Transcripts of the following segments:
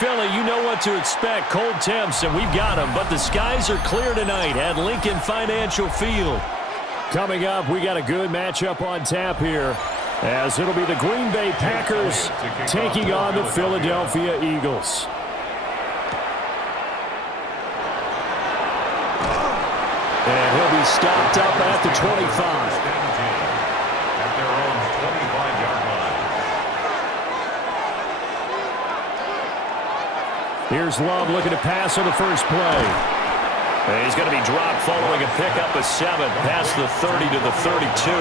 Philly, you know what to expect. Cold temps, and we've got them. But the skies are clear tonight at Lincoln Financial Field. Coming up, we got a good matchup on tap here, as it'll be the Green Bay Packers taking on the Philadelphia Eagles. And he'll be stopped up at the 25. At their own 25-yard line. Here's Love looking to pass on the first play. And he's going to be dropped following a pickup of 7 past the 30 to the 32.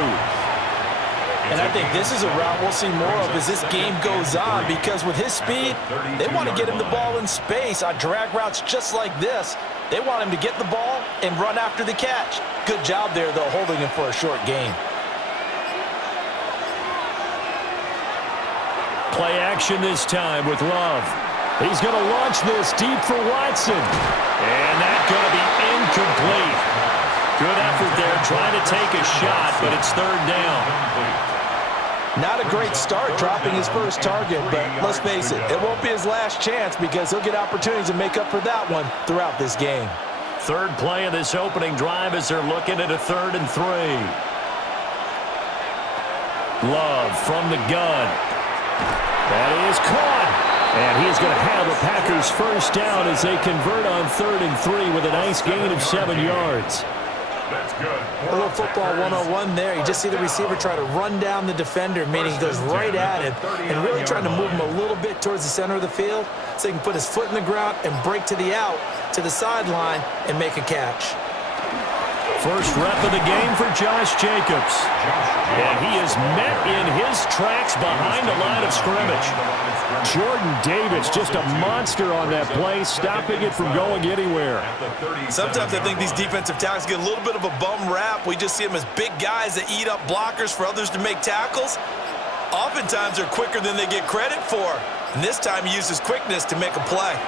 And I think this is a route we'll see more of as this game goes on, because with his speed, they want to get him the ball in space on drag routes just like this. They want him to get the ball and run after the catch. Good job there, though, holding him for a short gain. Play action this time with Love. He's going to launch this deep for Watson. And that's going to be incomplete. Good effort there trying to take a shot, but it's third down. Not a great start dropping his first target, but let's face it, it won't be his last chance because he'll get opportunities to make up for that one throughout this game. Third play of this opening drive as they're looking at a 3rd and 3. Love from the gun. That is caught. And he's going to have the Packers first down as they convert on 3rd and 3 with a nice gain of 7 yards. That's good. A little football 101 there. You just see the receiver try to run down the defender, meaning he goes right at him and really trying to move him a little bit towards the center of the field so he can put his foot in the ground and break to the out, to the sideline, and make a catch. First rep of the game for Josh Jacobs. And he is met in his tracks behind the line of scrimmage. Jordan Davis, just a monster on that play, stopping it from going anywhere. Sometimes I think these defensive tackles get a little bit of a bum rap. We just see them as big guys that eat up blockers for others to make tackles. Oftentimes they're quicker than they get credit for. And this time he used his quickness to make a play.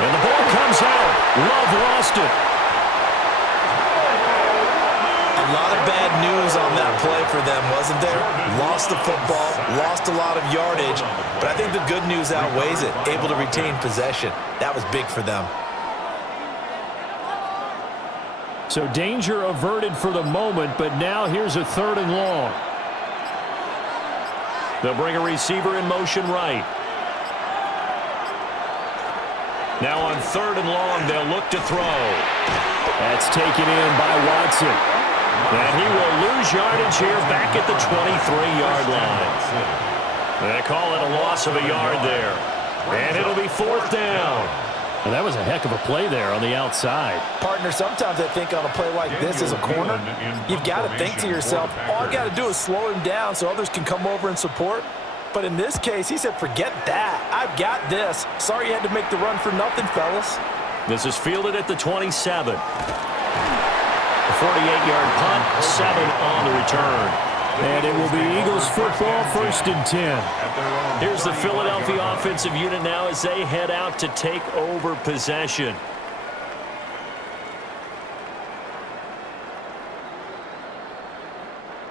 And the ball comes out. Love lost it. A lot of bad news on that play for them, wasn't there? Lost the football, lost a lot of yardage, but I think the good news outweighs it. Able to retain possession. That was big for them. So danger averted for the moment, but now here's a 3rd and long. They'll bring a receiver in motion right. Now on 3rd and long, they'll look to throw. That's taken in by Watson. And he will lose yardage here back at the 23-yard line. They call it a loss of a yard there. And it'll be 4th down. And that was a heck of a play there on the outside. Partner, sometimes I think on a play like this as a corner, you've got to think to yourself, all I got to do is slow him down so others can come over and support. But in this case, he said, forget that. I've got this. Sorry you had to make the run for nothing, fellas. This is fielded at the 27. A 48-yard punt, 7 on the return. And it will be Eagles football, 1st and 10. Here's the Philadelphia offensive unit now as they head out to take over possession.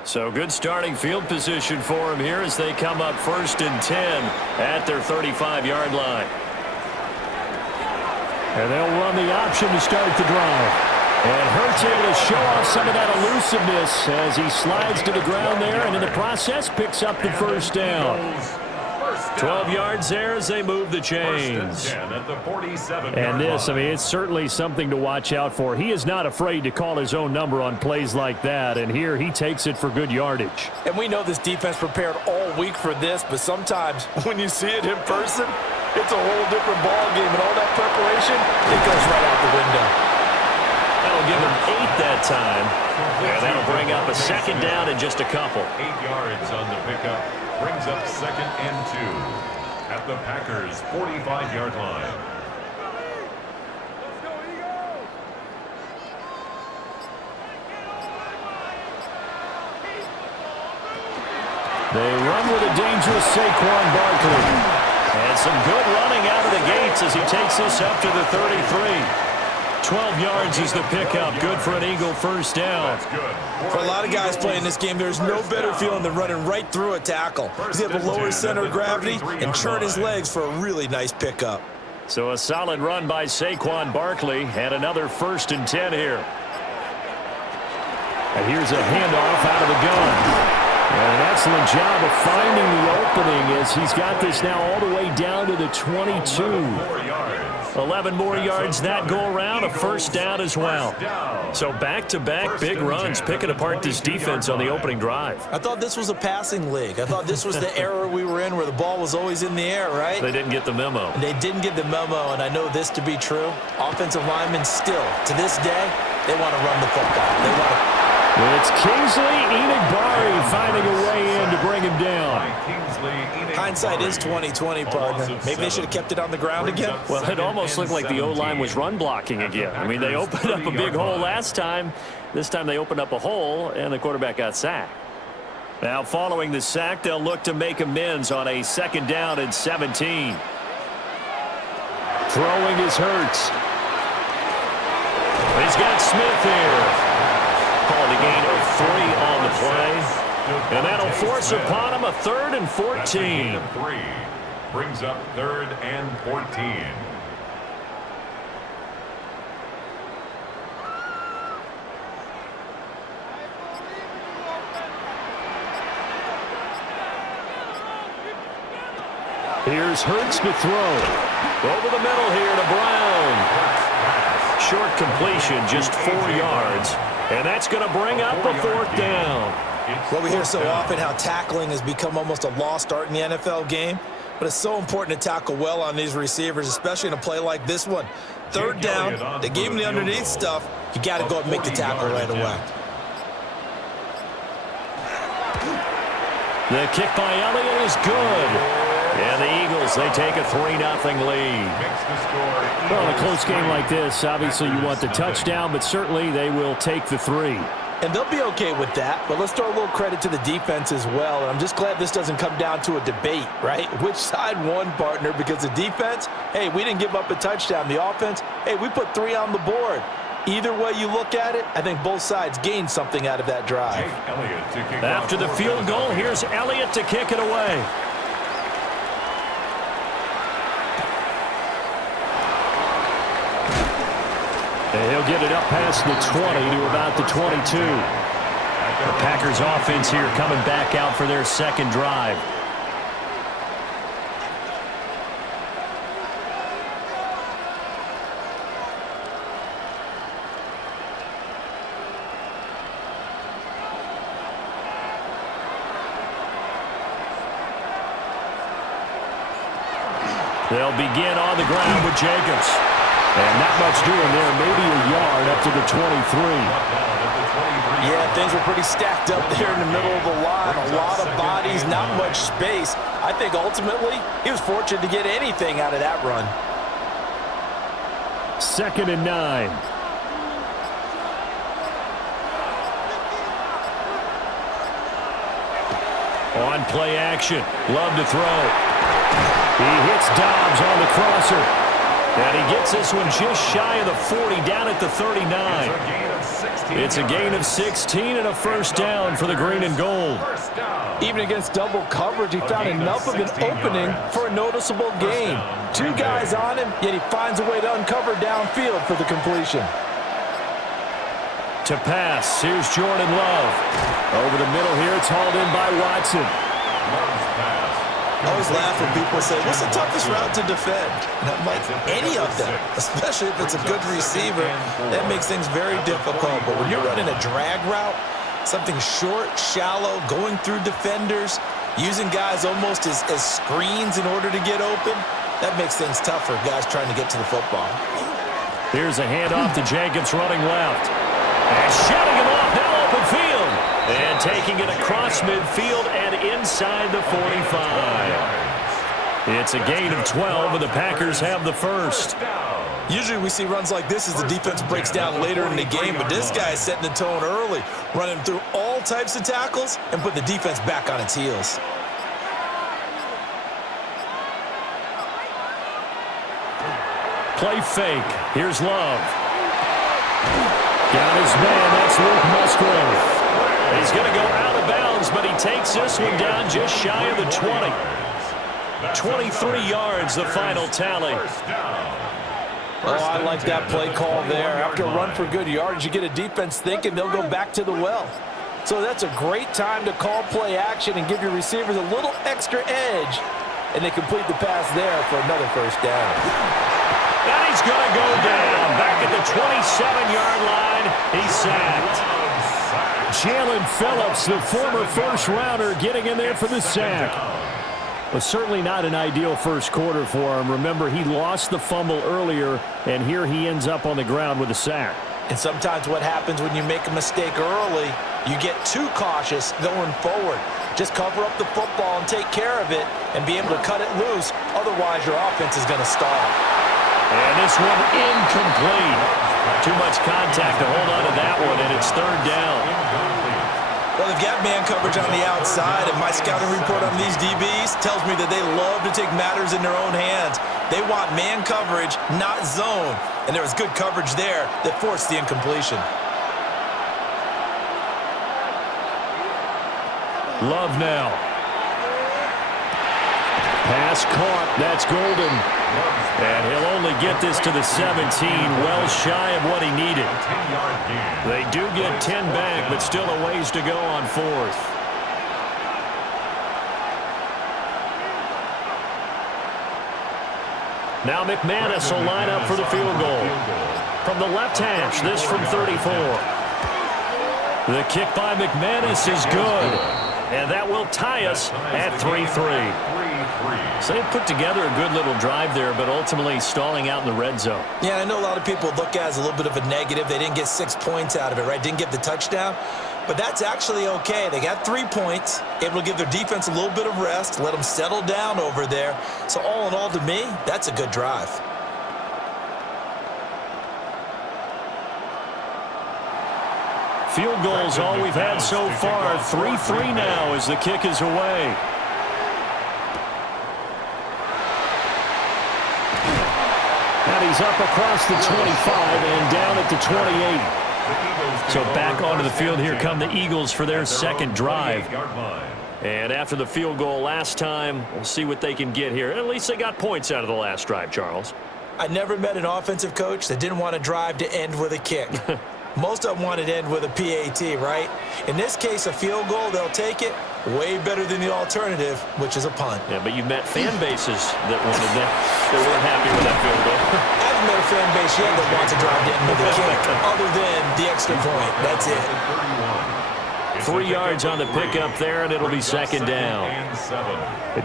So good starting field position for them here as they come up 1st and 10 at their 35-yard line. And they'll run the option to start the drive. And Hurts able to show off some of that elusiveness as he slides to the ground there, and in the process picks up the first down. 12 yards there as they move the chains. And this, I mean, it's certainly something to watch out for. He is not afraid to call his own number on plays like that, and here he takes it for good yardage. And we know this defense prepared all week for this, but sometimes when you see it in person, it's a whole different ball game, and all that preparation, it goes right out the window. That'll give him 8 that time. And that'll bring up a 2nd down in just a couple. 8 yards on the pickup. Brings up 2nd and 2 at the Packers' 45-yard line. They run with a dangerous Saquon Barkley. And some good running out of the gates as he takes this up to the 33. 12 yards is the pickup. Good for an Eagle first down. For a lot of guys playing this game, there's no better feeling than running right through a tackle. He's able to lower his center of gravity and turn his legs for a really nice pickup. So a solid run by Saquon Barkley, and another 1st and 10 here. And here's a handoff out of the gun. And an excellent job of finding the opening as he's got this now all the way down to the 22. 11 more yards that go around, a first down as well. So back-to-back big runs, picking apart this defense on the opening drive. I thought this was a passing league. I thought this was the era we were in where the ball was always in the air, right? They didn't get the memo. And they didn't get the memo, and I know this to be true. Offensive linemen still, to this day, they want to run the football. They want to. It's Kingsley Enagbari finding a way in to bring him down. Hindsight is 20/20, partner. Maybe they should have kept it on the ground again. Well, it almost looked like the O-line was run blocking again. I mean, they opened up a big hole last time. This time they opened up a hole, and the quarterback got sacked. Now, following the sack, they'll look to make amends on a 2nd down and 17. Throwing is Hurts. He's got Smith here. Called a gain of 3 on the play. And that'll force upon him a 3rd and 14. Brings up 3rd and 14. Here's Hurts to throw. Over the middle here to Brown. Short completion, just 4 yards. And that's going to bring up a 4th down. Well, we hear so often how tackling has become almost a lost art in the NFL game. But it's so important to tackle well on these receivers, especially in a play like this one. 3rd down, they gave him the underneath stuff. You got to go and make the tackle right away. The kick by Elliott is good. And the Eagles, they take a 3-0 lead. Well, in a close game like this, obviously you want the touchdown, but certainly they will take the 3. And they'll be okay with that, but let's throw a little credit to the defense as well. And I'm just glad this doesn't come down to a debate, right? Which side won, partner? Because the defense, hey, we didn't give up a touchdown. The offense, hey, we put 3 on the board. Either way you look at it, I think both sides gained something out of that drive. After the field goal, here's Elliott to kick it away. And he'll get it up past the 20 to about the 22. The Packers offense here coming back out for their 2nd drive. They'll begin on the ground with Jacobs. And not much doing there, maybe a yard up to the 23. Yeah, things were pretty stacked up there in the middle of the line. A lot of bodies, not much space. I think ultimately he was fortunate to get anything out of that run. 2nd and 9. On play action, Love to throw. He hits Dobbs on the crosser. And he gets this one just shy of the 40, down at the 39. It's a gain of 16 and a first down for the green and gold. Even against double coverage, he found enough of an opening for a noticeable gain. 2 guys on him, yet he finds a way to uncover downfield for the completion. To pass, here's Jordan Love. Over the middle here, it's hauled in by Watson. I always laugh when people say, what's the toughest route to defend? And I'm like, any of them, especially if it's a good receiver, that makes things very difficult. But when you're running a drag route, something short, shallow, going through defenders, using guys almost as screens in order to get open, that makes things tough for guys trying to get to the football. Here's a handoff to Jacobs running left. And shutting him off now open field. And taking it across midfield and inside the 45. It's a gain of 12, and the Packers have the first. Usually we see runs like this as the defense breaks down later in the game, but this guy is setting the tone early, running through all types of tackles and put the defense back on its heels. Play fake. Here's Love. Got his man. That's Luke Musgrave. He's going to go out of bounds, but he takes this one down just shy of the 20. 23 yards, the final tally. Oh, I like that play call there. After a run for good yards, you get a defense thinking they'll go back to the well. So that's a great time to call play action and give your receivers a little extra edge. And they complete the pass there for another first down. And he's going to go down. Back at the 27-yard line, he's sacked. Jalen Phillips, the former first-rounder, getting in there for the sack. Was certainly not an ideal first quarter for him. Remember, he lost the fumble earlier, and here he ends up on the ground with a sack. And sometimes what happens when you make a mistake early, you get too cautious going forward. Just cover up the football and take care of it and be able to cut it loose. Otherwise, your offense is going to stall. And this one incomplete. Too much contact to hold on to that one, and it's third down. Well, they've got man coverage on the outside, and my scouting report on these DBs tells me that they love to take matters in their own hands. They want man coverage, not zone. And there was good coverage there that forced the incompletion. Love now. Pass caught. That's Golden. And he'll only get this to the 17, well shy of what he needed. They do get 10 back, but still a ways to go on fourth. Now McManus will line up for the field goal. From the left hash, this from 34. The kick by McManus is good. And that will tie us at 3-3. So they put together a good little drive there, but ultimately stalling out in the red zone. Yeah, I know a lot of people look at it as a little bit of a negative. They didn't get 6 points out of it, right? Didn't get the touchdown. But that's actually okay. They got 3 points, able to give their defense a little bit of rest, let them settle down over there. So all in all, to me, that's a good drive. Field goals all we've had so far. 3-3 now as the kick is away. And he's up across the 25 and down at the 28. So back onto the field, here come the Eagles for their second drive. And after the field goal last time, we'll see what they can get here. At least they got points out of the last drive, Charles. I never met an offensive coach that didn't want to drive to end with a kick. Most of them wanted to end with a PAT, right? In this case, a field goal, they'll take it. Way better than the alternative, which is a punt. Yeah, but you met fan bases that wanted that. They weren't happy with that field goal. I haven't met a fan base yet that wants to drive to end with a kick, other than the extra point. That's it. 3 yards on the pickup there, and it'll be second down.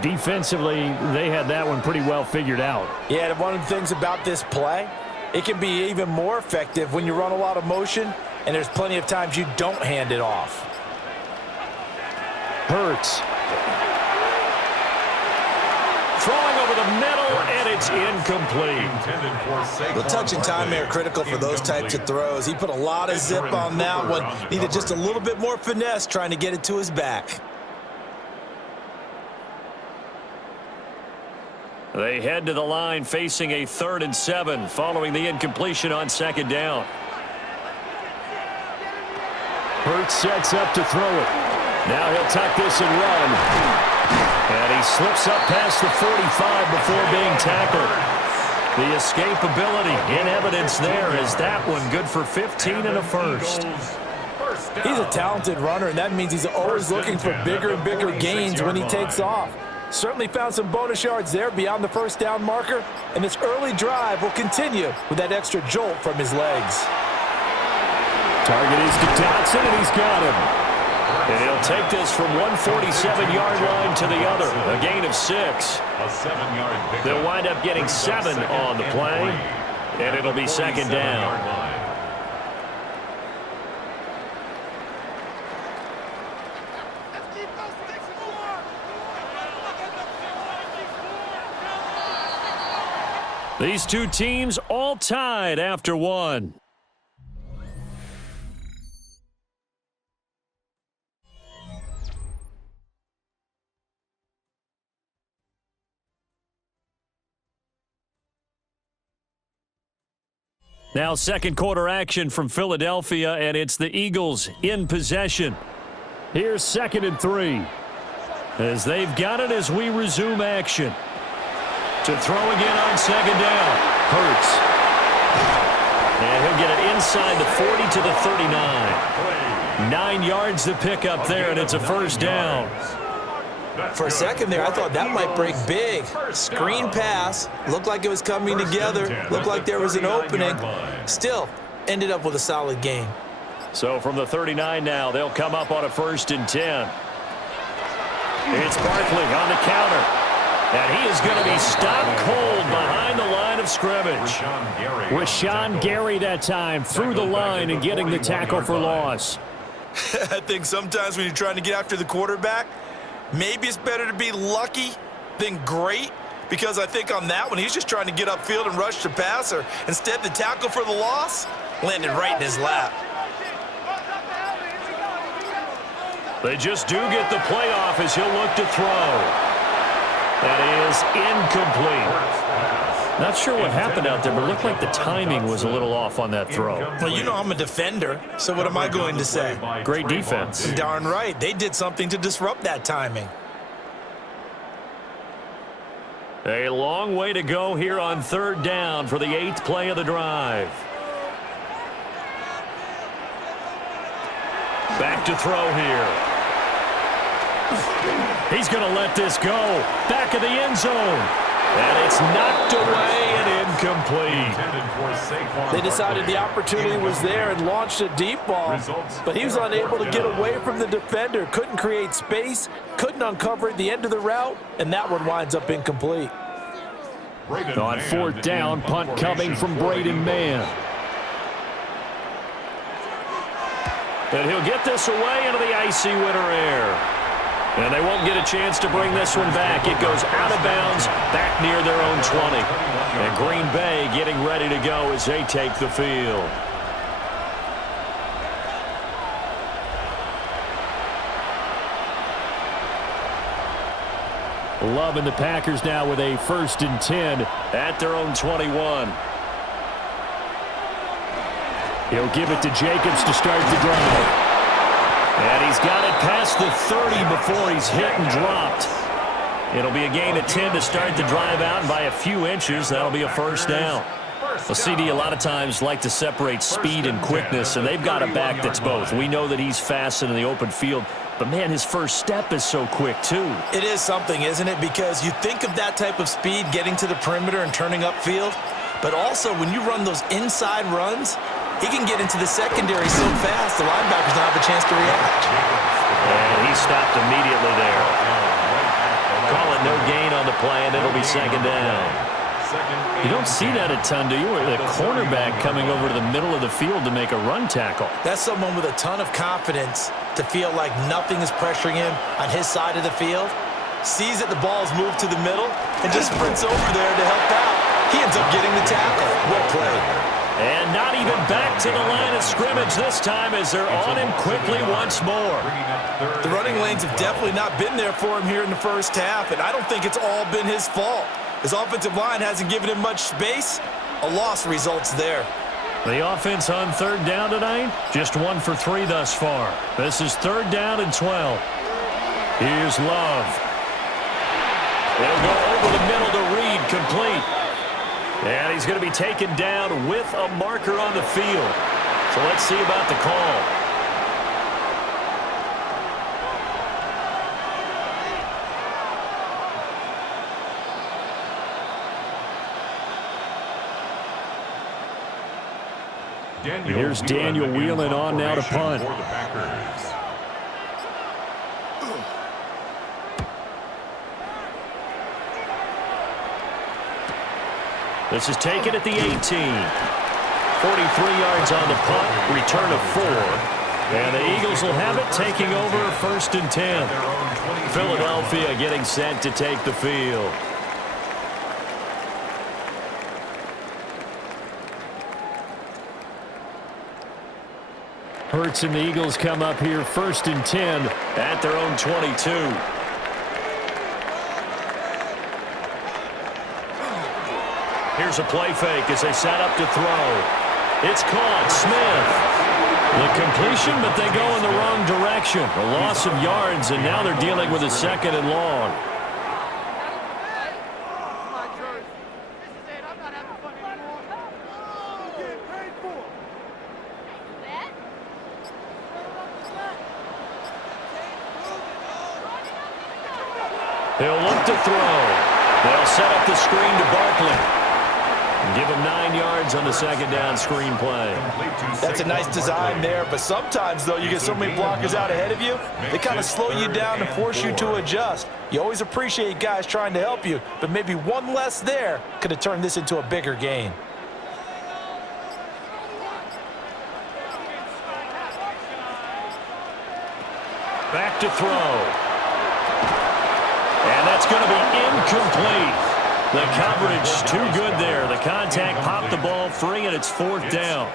Defensively, they had that one pretty well figured out. Yeah, one of the things about this play, it can be even more effective when you run a lot of motion, and there's plenty of times you don't hand it off. Hurts. Throwing over the middle, and it's incomplete. The touch and time are critical for those types of throws. He put a lot of zip on that one. Needed just a little bit more finesse trying to get it to his back. They head to the line facing a 3rd and 7 following the incompletion on second down. Hurts sets up to throw it. Now he'll tuck this and run. And he slips up past the 45 before being tackled. The escapability in evidence there is that one good for 15 and a first. He's a talented runner, and that means he's always looking for bigger and bigger gains when he takes off. Certainly found some bonus yards there beyond the first down marker, and this early drive will continue with that extra jolt from his legs. Target is to Dotson, and he's got him. And he'll take this from 147-yard line to the other, a gain of 6. A 7-yard pickup. They'll wind up getting 7 on the play, and it'll be second down. These two teams all tied after one. Now second quarter action from Philadelphia, and it's the Eagles in possession. Here's 2nd and 3. As they've got it as we resume action. To throw again on 2nd down. Hurts. And he'll get it inside the 40 to the 39. 9 yards to pick up there, and it's a first down. For a second there, I thought that might break big. Screen pass. Looked like it was coming together. Looked like there was an opening. Still, ended up with a solid gain. So from the 39 now, they'll come up on a 1st and 10. It's Barkley on the counter. And he is going to be stopped cold behind the line of scrimmage. Rashawn Gary that time through the line and getting the tackle for loss. I think sometimes when you're trying to get after the quarterback, maybe it's better to be lucky than great, because I think on that one, he's just trying to get upfield and rush the passer. Instead, the tackle for the loss landed right in his lap. They just do get the playoff as he'll look to throw. That is incomplete. Not sure what happened out there, but it looked like the timing was a little off on that throw. Well, you know I'm a defender, so what am I going to say? Great defense. Darn right. They did something to disrupt that timing. A long way to go here on 3rd down for the 8th play of the drive. Back to throw here. He's going to let this go. Back of the end zone. And it's knocked away and incomplete. They decided the opportunity was there and launched a deep ball, but he was unable to get away from the defender. Couldn't create space, couldn't uncover at the end of the route, and that one winds up incomplete. On 4th down, punt coming from Braden Mann. And he'll get this away into the icy winter air. And they won't get a chance to bring this one back. It goes out of bounds, back near their own 20. And Green Bay getting ready to go as they take the field. Loving the Packers now with a 1st and 10 at their own 21. He'll give it to Jacobs to start the drive. And he's got it past the 30 before he's hit and dropped. It'll be a gain of 10 to start the drive out, and by a few inches, that'll be a 1st down. Well, CD, a lot of times like to separate speed and quickness, and they've got a back that's both. We know that he's fast in the open field, but, man, his first step is so quick, too. It is something, isn't it? Because you think of that type of speed getting to the perimeter and turning upfield, but also when you run those inside runs, he can get into the secondary so fast, the linebackers don't have a chance to react. And he stopped immediately there. Call it no gain on the play, and it'll be 2nd down. You don't see that a ton, do you? The cornerback coming over to the middle of the field to make a run tackle. That's someone with a ton of confidence to feel like nothing is pressuring him on his side of the field. Sees that the ball's moved to the middle and just sprints over there to help out. He ends up getting the tackle. Well played. And not even back to the line of scrimmage this time as they're on him quickly once more. The running lanes have definitely not been there for him here in the first half, and I don't think it's all been his fault. His offensive line hasn't given him much space. A loss results there. The offense on 3rd down tonight, just 1 for 3 thus far. This is 3rd down and 12. Here's Love. They'll go over the middle to Reed, complete. And he's going to be taken down with a marker on the field. So let's see about the call. Here's Daniel Whelan on now to punt. This is taken at the 18. 43 yards on the punt, return of 4. And the Eagles will have it, taking over 1st and 10. Philadelphia getting set to take the field. Hurts and the Eagles come up here 1st and 10 at their own 22. Here's a play fake as they set up to throw. It's caught. Smith. The completion, but they go in the wrong direction. A loss of yards, and now they're dealing with a 2nd and long. He'll look to throw. They'll set up the screen to Barkley. Give him 9 yards on the 2nd down screen play. That's a nice design there, but sometimes, though, you get so many blockers out ahead of you, they kind of slow you down and force you to adjust. You always appreciate guys trying to help you, but maybe one less there could have turned this into a bigger gain. Back to throw. And that's going to be incomplete. The coverage too good there. The contact popped the ball free, and it's 4th down.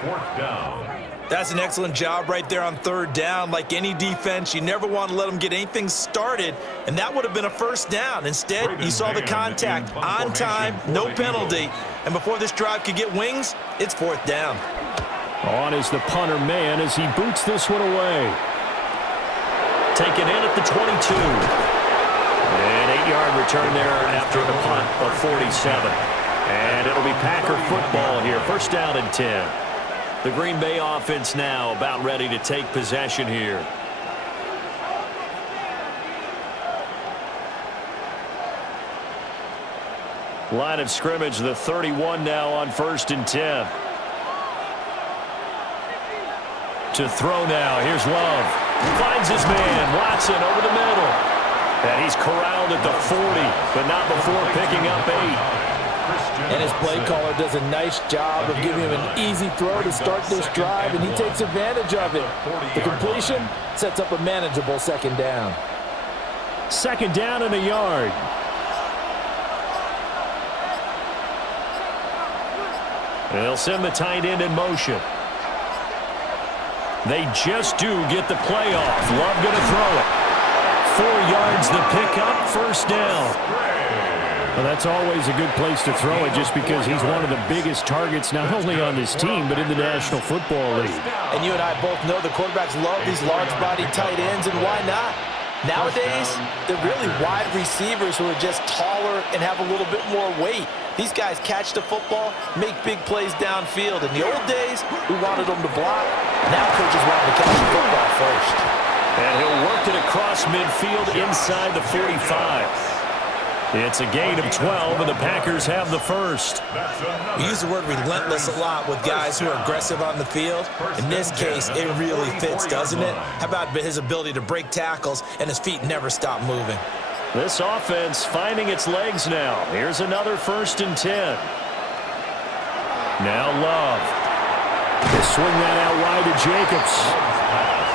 That's an excellent job right there on 3rd down. Like any defense, you never want to let them get anything started, and that would have been a 1st down. Instead, you saw the contact on time, no penalty, and before this drive could get wings, it's 4th down. On is the punter man as he boots this one away. Taken in at the 22. An 8-yard return there after a punt of 47. And it'll be Packer football here. 1st down and 10. The Green Bay offense now about ready to take possession here. Line of scrimmage, the 31 now on 1st and 10. To throw now. Here's Love. Finds his man. Watson over the middle. And he's corralled at the 40, but not before picking up 8. And his play caller does a nice job of giving him an easy throw to start this drive, and he takes advantage of it. The completion sets up a manageable 2nd down. 2nd down and a yard. They'll send the tight end in motion. They just do get the play off. Love going to throw it. 4 yards the pickup, 1st down. Well, that's always a good place to throw it just because he's one of the biggest targets not only on this team but in the National Football League. And you and I both know the quarterbacks love these large-body tight ends, and why not? Nowadays, they're really wide receivers who are just taller and have a little bit more weight. These guys catch the football, make big plays downfield. In the old days, we wanted them to block. Now coaches want them to catch the football first. And he'll work it across midfield inside the 45. It's a gain of 12, and the Packers have the 1st. We use the word relentless a lot with guys who are aggressive on the field. In this case, it really fits, doesn't it? How about his ability to break tackles and his feet never stop moving? This offense finding its legs now. Here's another 1st and 10. Now Love. They swing that out wide to Jacobs.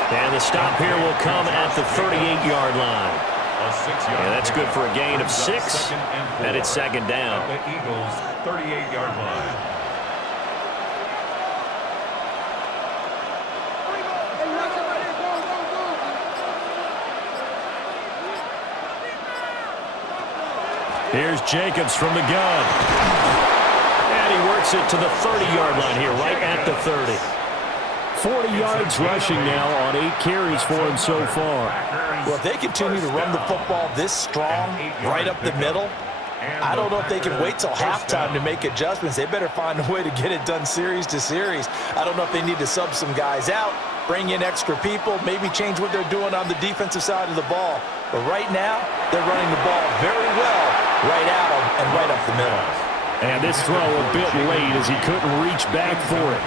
And the stop here will come at the 38-yard line. And that's good for a gain of 6, and it's 2nd down. The Eagles' 38-yard line. Here's Jacobs from the gun. And he works it to the 30-yard line here, right at the 30. 40 yards rushing now on 8 carries for him so far. Well, if they continue to run the football this strong, right up the middle, I don't know if they can wait till halftime to make adjustments. They better find a way to get it done series to series. I don't know if they need to sub some guys out, bring in extra people, maybe change what they're doing on the defensive side of the ball. But right now, they're running the ball very well right at them and right up the middle. And this throw a bit late as he couldn't reach back for it.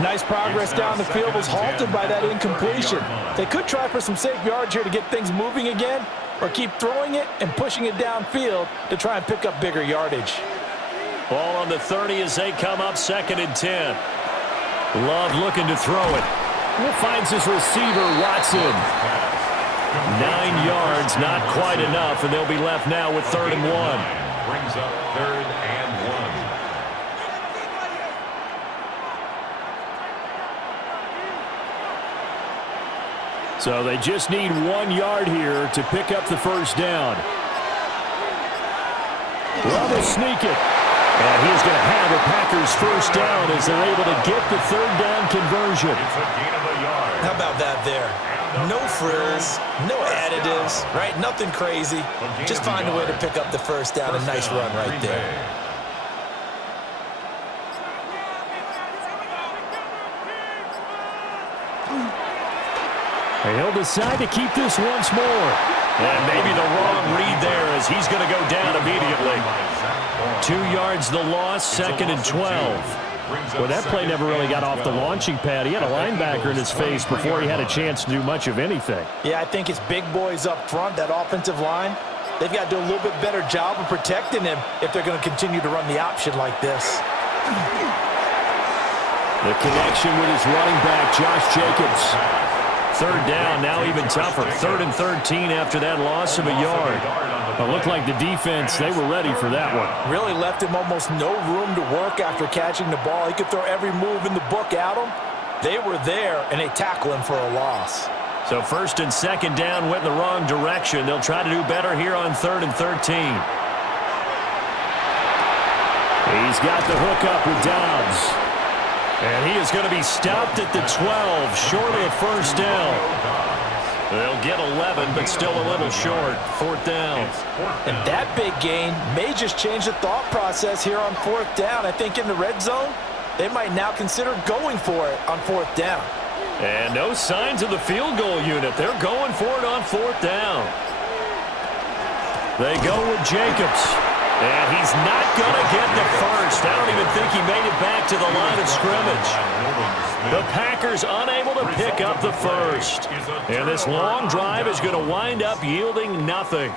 Nice progress down the field was halted by that incompletion. They could try for some safe yards here to get things moving again, or keep throwing it and pushing it downfield to try and pick up bigger yardage. Ball on the 30 as they come up 2nd and 10. Love looking to throw it. Finds his receiver, Watson. 9 yards, not quite enough, and they'll be left now with 3rd and 1. Brings up 3rd and 1. So they just need 1 yard here to pick up the 1st down. Love will sneak it. And he is going to have a Packers first down as they're able to get the third down conversion. It's a gain of a yard. How about that there? No frills, no additives, right? Nothing crazy. Just find a way to pick up the first down. A nice run right there. He'll decide to keep this once more. And maybe the wrong read there as he's going to go down immediately. 2 yards the loss, 2nd and 12. Well, that play never really got off the launching pad. He had a linebacker in his face before he had a chance to do much of anything. Yeah, I think it's big boys up front, that offensive line. They've got to do a little bit better job of protecting him if they're going to continue to run the option like this. The connection with his running back, Josh Jacobs. Third down, now even tougher. 3rd and 13 after that loss of a yard. It looked like the defense, they were ready for that one. Really left him almost no room to work after catching the ball. He could throw every move in the book at him. They were there, and they tackle him for a loss. So 1st and 2nd down went in the wrong direction. They'll try to do better here on 3rd and 13. He's got the hook up with Dobbs. And he is going to be stopped at the 12, short of the first down. They'll get 11, but still a little short. 4th down. And that big gain may just change the thought process here on 4th down. I think in the red zone, they might now consider going for it on 4th down. And no signs of the field goal unit. They're going for it on 4th down. They go with Jacobs. And he's not going to get the first. I don't even think he made it back to the line of scrimmage. The Packers unable to pick up the first. And this long drive is going to wind up yielding nothing.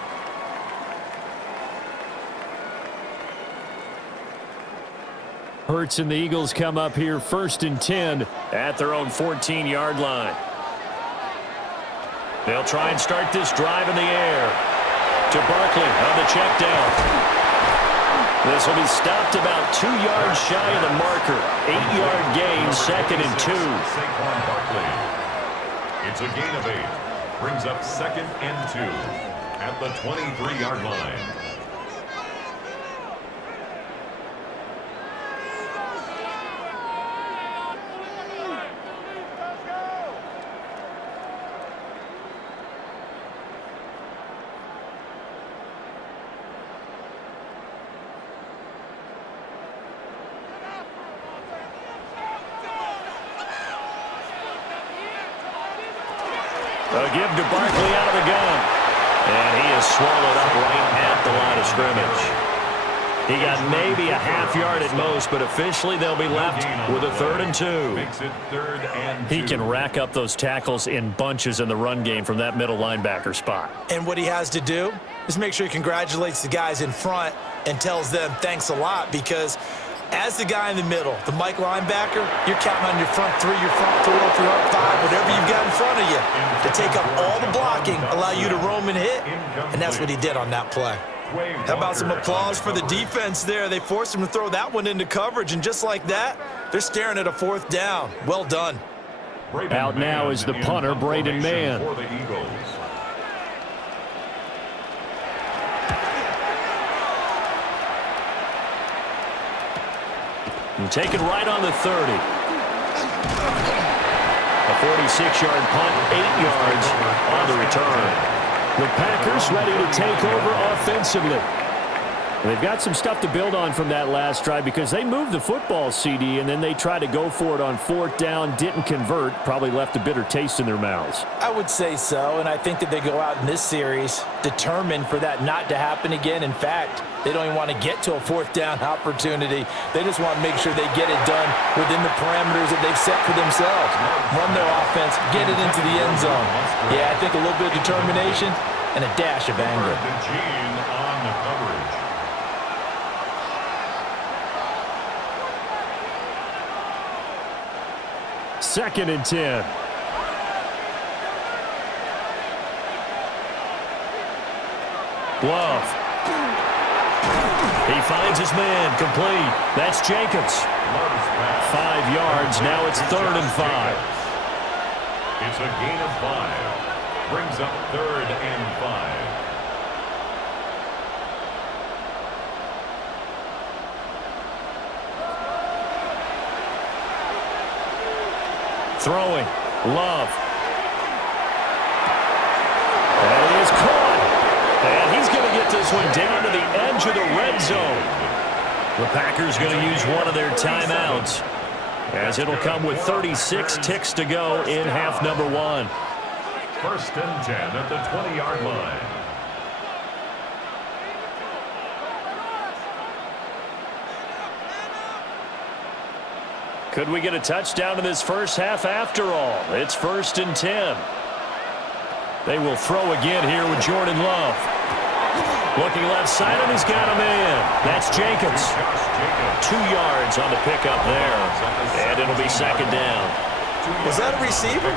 Hurts and the Eagles come up here 1st and 10 at their own 14-yard line. They'll try and start this drive in the air. To Barkley on the check down. This will be stopped about 2 yards shy of the marker. 8-yard gain, 2nd and 2. Saquon Barkley. It's a gain of 8. Brings up 2nd and 2 at the 23-yard line. A give to Barkley out of the gun. And he is swallowed up right at the line of scrimmage. He got maybe a half yard at most, but officially they'll be left with a 3rd and 2. Makes it 3rd and 2. He can rack up those tackles in bunches in the run game from that middle linebacker spot. And what he has to do is make sure he congratulates the guys in front and tells them thanks a lot, because as the guy in the middle, the Mike linebacker, you're counting on your front 3, your front 4, front 5, whatever you've got in front of you to take up all the blocking, allow you to roam and hit, and that's what he did on that play. How about some applause for the defense there? They forced him to throw that one into coverage, and just like that, they're staring at a 4th down. Well done. Out now is the punter, Braden Mann. For the Eagles. And taken right on the 30. A 46-yard punt, 8 yards on the return. The Packers ready to take over offensively. They've got some stuff to build on from that last drive because they moved the football, CD, and then they tried to go for it on 4th down, didn't convert, probably left a bitter taste in their mouths. I would say so, and I think that they go out in this series determined for that not to happen again. In fact, they don't even want to get to a 4th down opportunity. They just want to make sure they get it done within the parameters that they've set for themselves. Run their offense, get it into the end zone. Yeah, I think a little bit of determination and a dash of anger. Gene on the coverage. Second and 10. Glove. He finds his man, complete. That's Jacobs. 5 yards, now it's 3rd and 5. It's a gain of 5. Brings up 3rd and 5. Throwing. Love. And he is caught. And he's going to get this one down to the edge of the red zone. The Packers going to use one of their timeouts, as it'll come with 36 ticks to go in half number one. 1st and 10 at the 20-yard line. Could we get a touchdown in this first half after all? It's 1st and 10. They will throw again here with Jordan Love. Looking left side, and he's got him in. That's Jacobs. 2 yards on the pickup there. And it'll be 2nd down. Was that a receiver?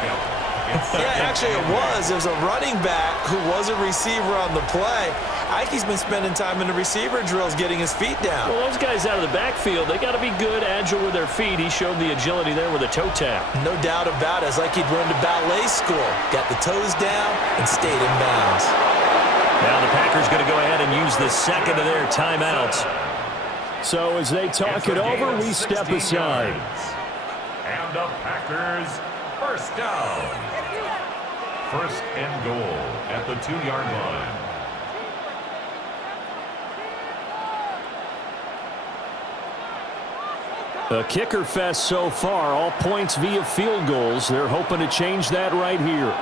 Yeah, actually it was. It was a running back who was a receiver on the play. Ike's been spending time in the receiver drills getting his feet down. Well, those guys out of the backfield, they got to be good, agile with their feet. He showed the agility there with a toe tap. No doubt about it. It's like he'd run to ballet school. Got the toes down and stayed in bounds. Now the Packers going to go ahead and use the second of their timeouts. So as they talk it over, we step aside. And the Packers first down. 1st and goal at the 2-yard line. A kicker fest so far, all points via field goals. They're hoping to change that right here.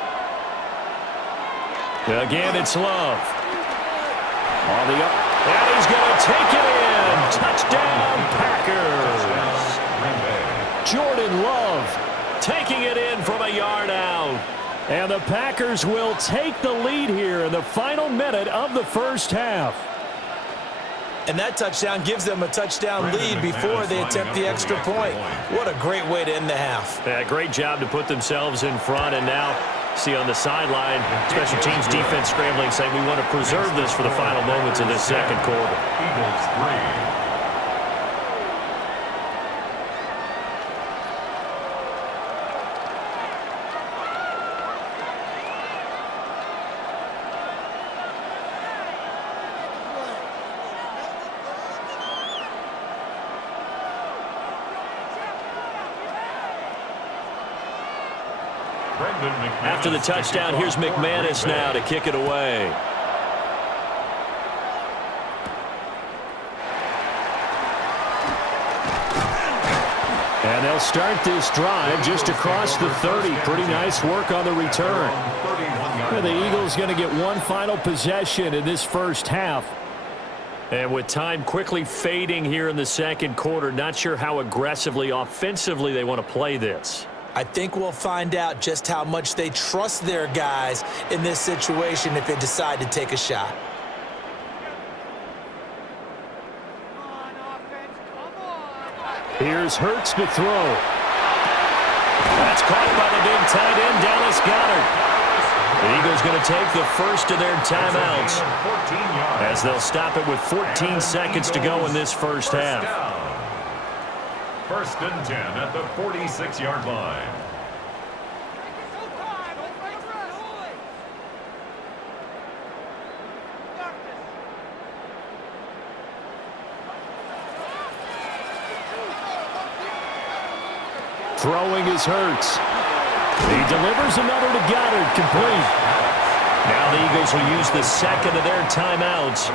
Again, it's Love. On the up, and he's going to take it in. Touchdown, Packers. Jordan Love taking it in from a yard out. And the Packers will take the lead here in the final minute of the first half. And that touchdown gives them a touchdown lead before they attempt the extra point. What a great way to end the half. Yeah, great job to put themselves in front. And now, see on the sideline, special teams defense scrambling, saying we want to preserve this for the final moments of this second quarter. Eagles 3. After the touchdown, here's McManus now to kick it away. And they'll start this drive just across the 30. Pretty nice work on the return. And the Eagles going to get one final possession in this first half. And with time quickly fading here in the second quarter, not sure how aggressively, offensively they want to play this. I think we'll find out just how much they trust their guys in this situation if they decide to take a shot. Here's Hurts to throw. That's caught by the big tight end, Dallas Goedert. The Eagles going to take the first of their timeouts as they'll stop it with 14 seconds to go in this first half. 1st and 10 at the 46-yard line. Throwing is Hurts. He delivers another to Goedert, complete. Now the Eagles will use the second of their timeouts.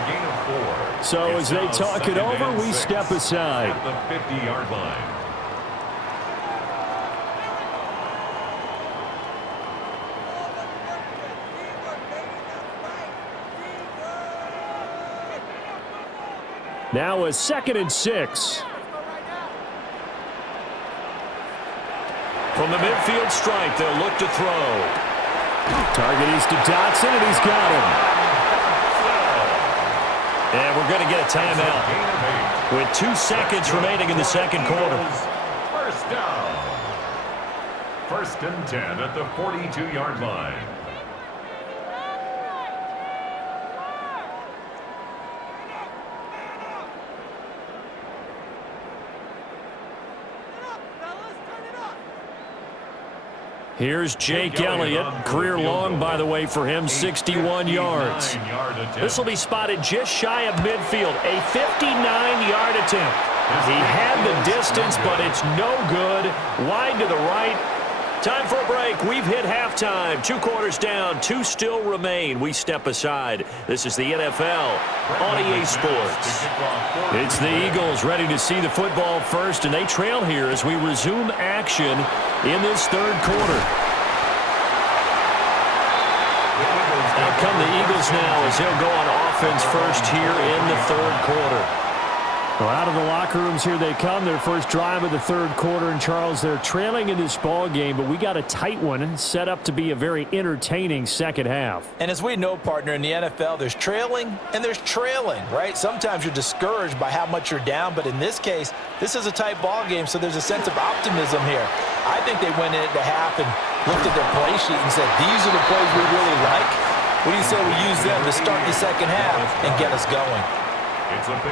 So as they talk it over, we step aside. At the 50-yard line. Now a 2nd and 6. From the midfield stripe, they'll look to throw. Target is to Dotson, and he's got him. And we're going to get a timeout with 2 seconds remaining in the second quarter. First down. 1st and 10 at the 42-yard line. Here's Jake Elliott. Career long, by the way, for him, 61 yards. This will be spotted just shy of midfield. A 59-yard attempt. He had the distance, but it's no good. Wide to the right. Time for a break. We've hit halftime. 2 quarters down. 2 still remain. We step aside. This is the NFL on EA Sports. It's the Eagles ready to see the football first, and they trail here as we resume action in this third quarter. Out come the Eagles now as they'll go on offense first here in the third quarter. Well, out of the locker rooms here they come. Their first drive of the third quarter. And, Charles, they're trailing in this ball game, but we got a tight one set up to be a very entertaining second half. And as we know, partner, in the NFL, there's trailing and there's trailing, right? Sometimes you're discouraged by how much you're down, but in this case, this is a tight ball game, so there's a sense of optimism here. I think they went in at the half and looked at their play sheet and said, these are the plays we really like. What do you say we use them to start the second half and get us going?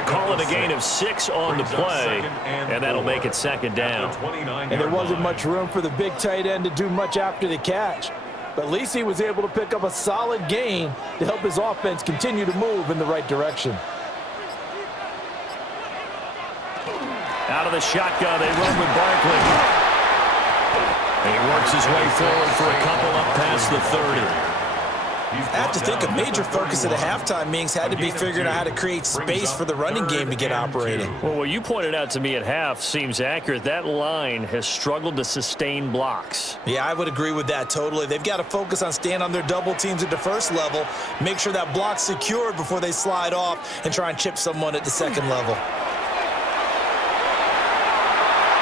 Call it a gain of 6 on the play, and that'll make it second down. And there wasn't much room for the big tight end to do much after the catch. But at least he was able to pick up a solid gain to help his offense continue to move in the right direction. Out of the shotgun, they run with Barkley. And he works his way forward for a couple up past the 30. I have to think a major focus at the halftime meetings had to be figuring out how to create space for the running game to get operating. Well, what you pointed out to me at half seems accurate. That line has struggled to sustain blocks. Yeah, I would agree with that totally. They've got to focus on staying on their double teams at the first level, make sure that block's secured before they slide off and try and chip someone at the second level.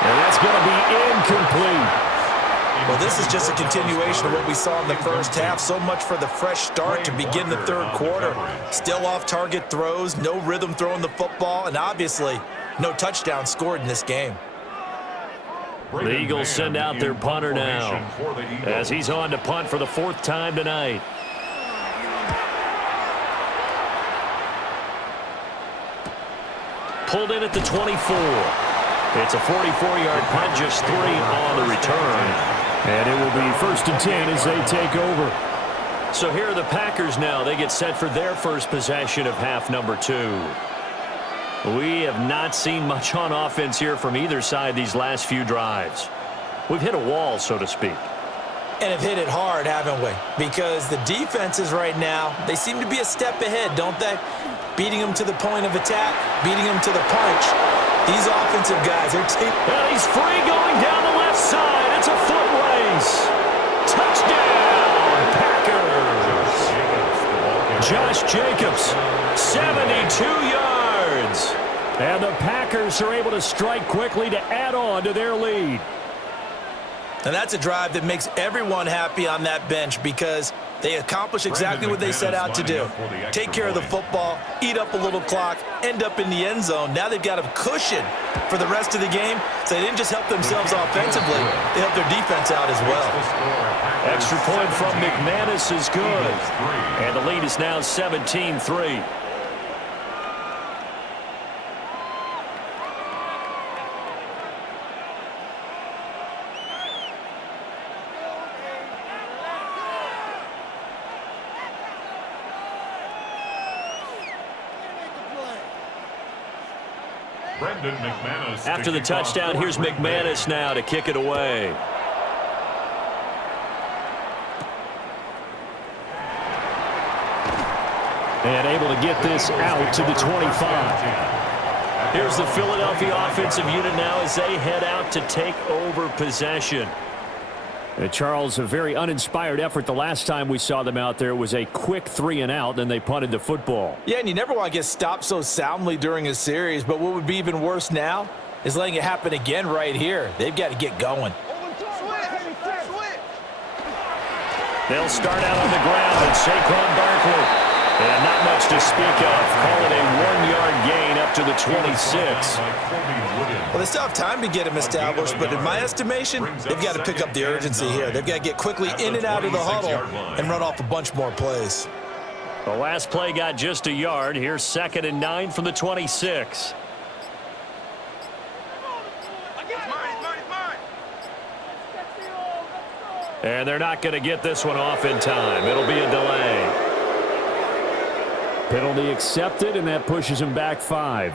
And that's going to be incomplete. Well, this is just a continuation of what we saw in the first half. So much for the fresh start to begin the third quarter. Still off-target throws, no rhythm throwing the football, and obviously no touchdown scored in this game. The Eagles send out their punter now as he's on to punt for the 4th time tonight. Pulled in at the 24. It's a 44-yard punt, just 3 on the return. And it will be 1st and 10 as they take over. So here are the Packers now. They get set for their first possession of half number 2. We have not seen much on offense here from either side these last few drives. We've hit a wall, so to speak. And have hit it hard, haven't we? Because the defenses right now, they seem to be a step ahead, don't they? Beating them to the point of attack, beating them to the punch. These offensive guys are and he's free going down the left side. It's a foot race. Touchdown, Packers. Josh Jacobs, 72 yards. And the Packers are able to strike quickly to add on to their lead. And that's a drive that makes everyone happy on that bench because they accomplish exactly what they set out to do. Take care of the football, eat up a little clock, end up in the end zone. Now they've got a cushion for the rest of the game, so they didn't just help themselves offensively, they helped their defense out as well. Extra point from McManus is good. And the lead is now 17-3. After the touchdown, here's McManus now to kick it away. And able to get this out to the 25. Here's the Philadelphia offensive unit now as they head out to take over possession. Charles, a very uninspired effort. The last time we saw them out there was a quick 3-and-out, then they punted the football. Yeah, and you never want to get stopped so soundly during a series, but what would be even worse now is letting it happen again right here. They've got to get going. They'll start out on the ground, and Saquon Barkley. And not much to speak of. Call it a 1-yard gain up to the 26. Well, they still have time to get him established, but in my estimation, they've got to pick up the urgency here. They've got to get quickly in and out of the huddle and run off a bunch more plays. The last play got just a yard. Here's 2nd and 9 from the 26. And they're not going to get this one off in time. It'll be a delay. Penalty accepted, and that pushes him back 5.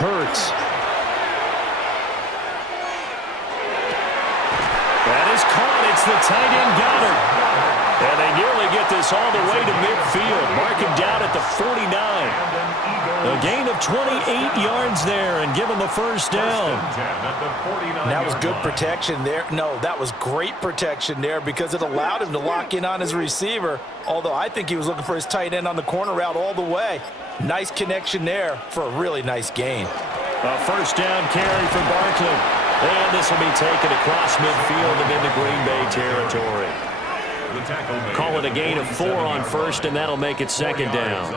Hurts. That is caught. It's the tight end Goddard. And they nearly get this all the way to midfield. Mark him down at the 49. A gain of 28 yards there and give him a first down. That was good protection there. No, that was great protection there because it allowed him to lock in on his receiver. Although I think he was looking for his tight end on the corner route all the way. Nice connection there for a really nice gain. A first down carry for Barkley. And this will be taken across midfield and into Green Bay territory. Call it a gain of 4 on first, and that'll make it second down.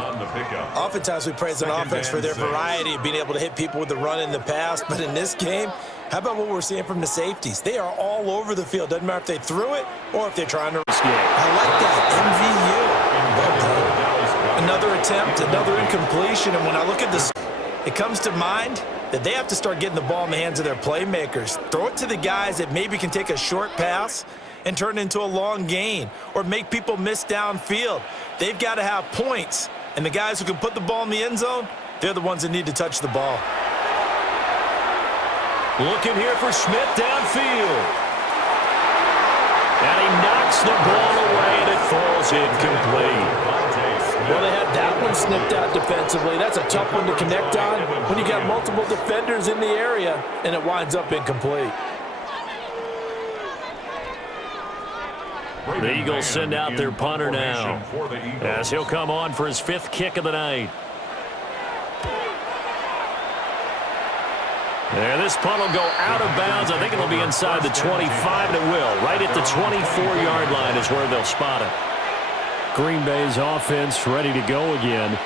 Oftentimes we praise an offense for their variety of being able to hit people with the run in the pass, but in this game, how about what we're seeing from the safeties? They are all over the field. Doesn't matter if they threw it or if they're trying to risk it. I like that. MVU. Another attempt, another incompletion, and when I look at this, it comes to mind that they have to start getting the ball in the hands of their playmakers. Throw it to the guys that maybe can take a short pass and turn it into a long gain or make people miss downfield. They've got to have points, and the guys who can put the ball in the end zone, they're the ones that need to touch the ball. Looking here for Smith downfield. And he knocks the ball away, and it falls incomplete. Well, they had that one snipped out defensively. That's a tough one to connect on when you got multiple defenders in the area, and it winds up incomplete. The Eagles send out their punter now, as he'll come on for his 5th kick of the night. There, this punt will go out of bounds. I think it'll be inside the 25, and it will. Right at the 24-yard line is where they'll spot it. Green Bay's offense ready to go again.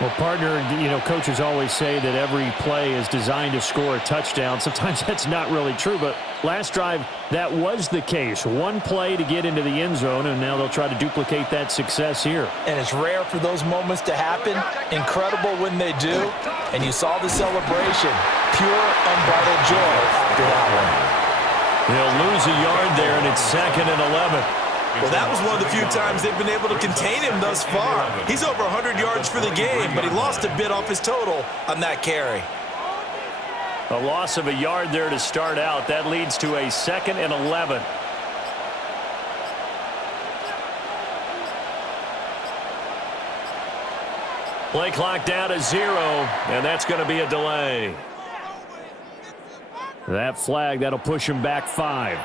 Well, partner, you know, coaches always say that every play is designed to score a touchdown. Sometimes that's not really true, but last drive, that was the case. One play to get into the end zone, and now they'll try to duplicate that success here. And it's rare for those moments to happen. Incredible when they do. And you saw the celebration. Pure, unbridled joy after that one. They'll lose a yard there, and it's 2nd and 11. Well, that was one of the few times they've been able to contain him thus far. He's over 100 yards for the game, but he lost a bit off his total on that carry. A loss of a yard there to start out. That leads to a 2nd and 11. Play clock down to 0, and that's going to be a delay. That flag, that'll push him back 5.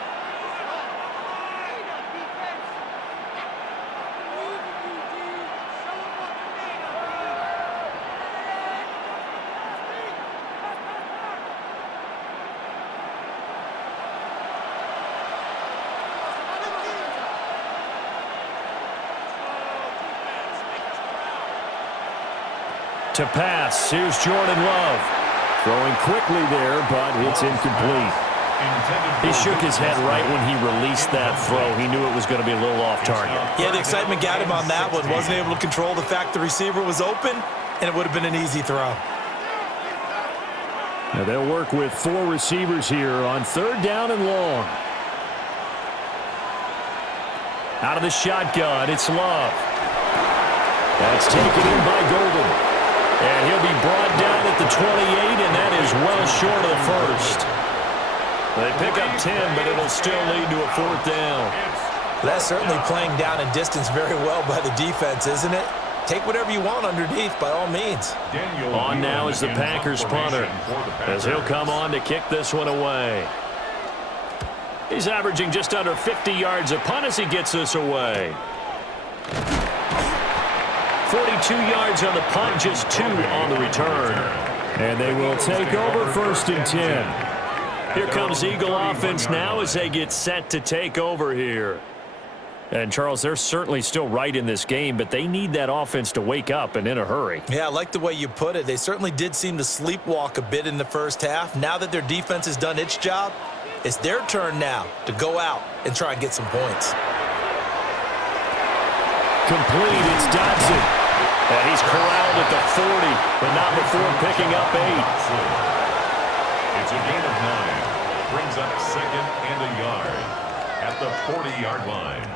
To pass, here's Jordan Love. Throwing quickly there, but it's incomplete. He shook his head right when he released that throw. He knew it was going to be a little off target. Yeah, the excitement got him on that one. Wasn't able to control the fact the receiver was open, and it would have been an easy throw. Now they'll work with 4 receivers here on 3rd down and long. Out of the shotgun, it's Love. That's taken in by Golden. And he'll be brought down at the 28, and that is well short of the first. They pick up 10, but it'll still lead to a 4th down. That's certainly playing down in distance very well by the defense, isn't it? Take whatever you want underneath, by all means. On now is the Packers punter, as he'll come on to kick this one away. He's averaging just under 50 yards a punt as he gets this away. 42 yards on the punt, just 2 on the return. And they will take over 1st and 10. Here comes Eagle offense now as they get set to take over here. And, Charles, they're certainly still right in this game, but they need that offense to wake up and in a hurry. Yeah, I like the way you put it. They certainly did seem to sleepwalk a bit in the first half. Now that their defense has done its job, it's their turn now to go out and try and get some points. Complete, it's Dodson. And he's corralled at the 40, but not before picking up 8. It's a gain of 9. Brings up 2nd and a yard at the 40-yard line.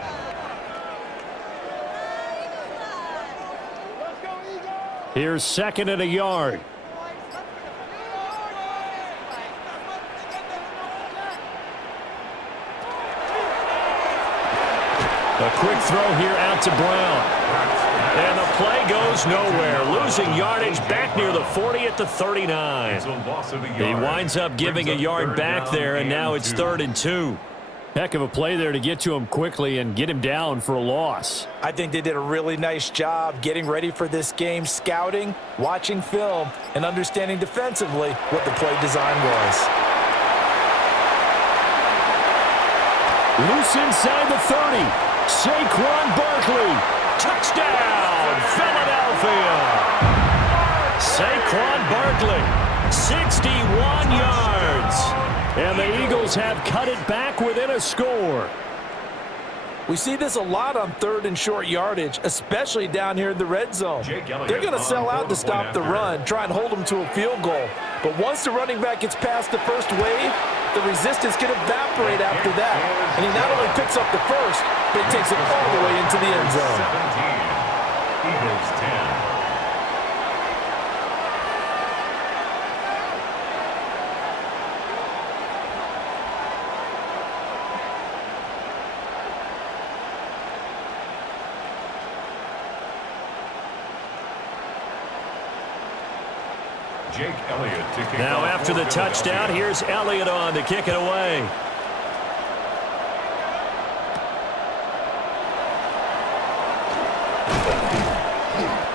Here's 2nd and a yard. A quick throw here out to Brown. And the play goes nowhere. Losing yardage back near the 40 at the 39. He winds up giving a yard back there, and now it's 3rd and 2. Heck of a play there to get to him quickly and get him down for a loss. I think they did a really nice job getting ready for this game, scouting, watching film, and understanding defensively what the play design was. Loose inside the 30. Saquon Barkley. Touchdown, Philadelphia. Saquon Barkley, 61 yards. And the Eagles have cut it back within a score. We see this a lot on 3rd and short yardage, especially down here in the red zone. They're going to sell out to stop the run, try and hold them to a field goal. But once the running back gets past the first wave, the resistance can evaporate after that. And he not only picks up the first, but he takes it all the way into the end zone. 17, Eagles 10. Now after the touchdown, here's Elliott on to kick it away.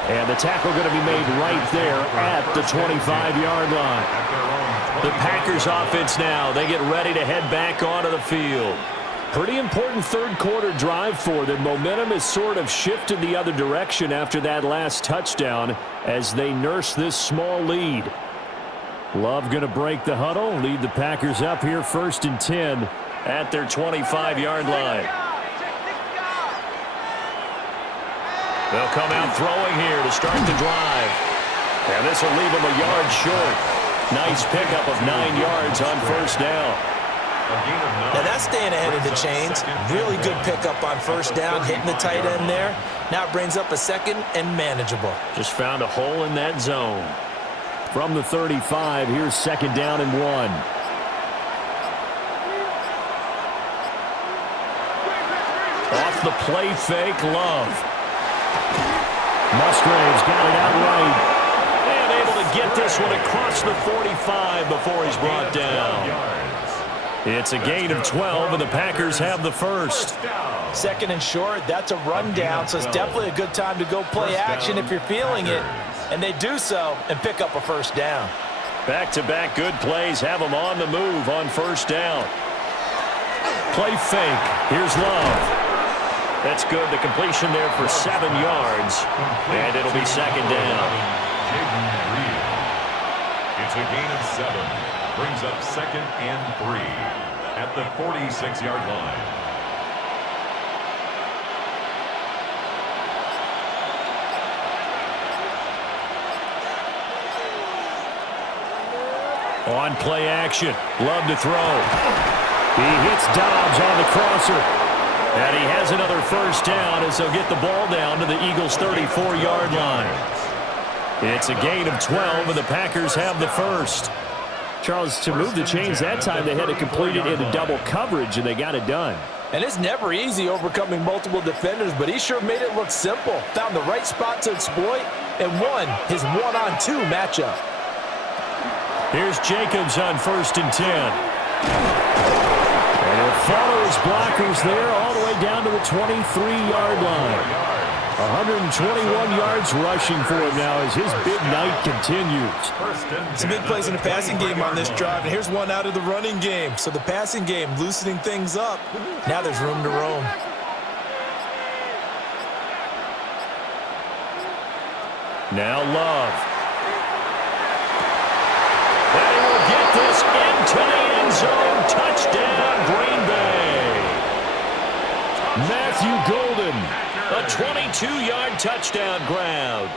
And the tackle going to be made right there at the 25-yard line. The Packers offense now, they get ready to head back onto the field. Pretty important third quarter drive for them. Momentum has sort of shifted the other direction after that last touchdown as they nurse this small lead. Love going to break the huddle, lead the Packers up here 1st and 10 at their 25-yard line. They'll come out throwing here to start the drive. And this will leave them a yard short. Nice pickup of 9 yards on 1st down. Now that's staying ahead of the chains. Really good pickup on 1st down, hitting the tight end there. Now it brings up a 2nd and manageable. Just found a hole in that zone. From the 35, here's 2nd down and 1. Off the play fake, Love. Musgrave's got it outright. And able to get this one across the 45 before he's brought down. It's a gain of 12, and the Packers have the first. 2nd and short, that's a rundown, so it's definitely a good time to go play action if you're feeling it. And they do so and pick up a 1st down. Back-to-back good plays have them on the move on 1st down. Play fake. Here's Love. That's good. The completion there for 7 yards. And it'll be 2nd down. It's a gain of 7. Brings up 2nd and 3 at the 46-yard line. On play action. Love to throw. He hits Dobbs on the crosser. And he has another 1st down as they'll get the ball down to the Eagles' 34-yard line. It's a gain of 12, and the Packers have the first. Charles, to move the chains that time, they had to complete it into double coverage, and they got it done. And it's never easy overcoming multiple defenders, but he sure made it look simple. Found the right spot to exploit and won his 1-on-2 matchup. Here's Jacobs on 1st and 10. And he'll follow his blockers there all the way down to the 23-yard line. 121 yards rushing for him now as his big night continues. Some big plays in the passing game on this drive, and here's one out of the running game. So the passing game loosening things up. Now there's room to roam. Now Love. And he will get this into the end zone. Touchdown, Green Bay. Matthew Golden, a 22-yard touchdown grab.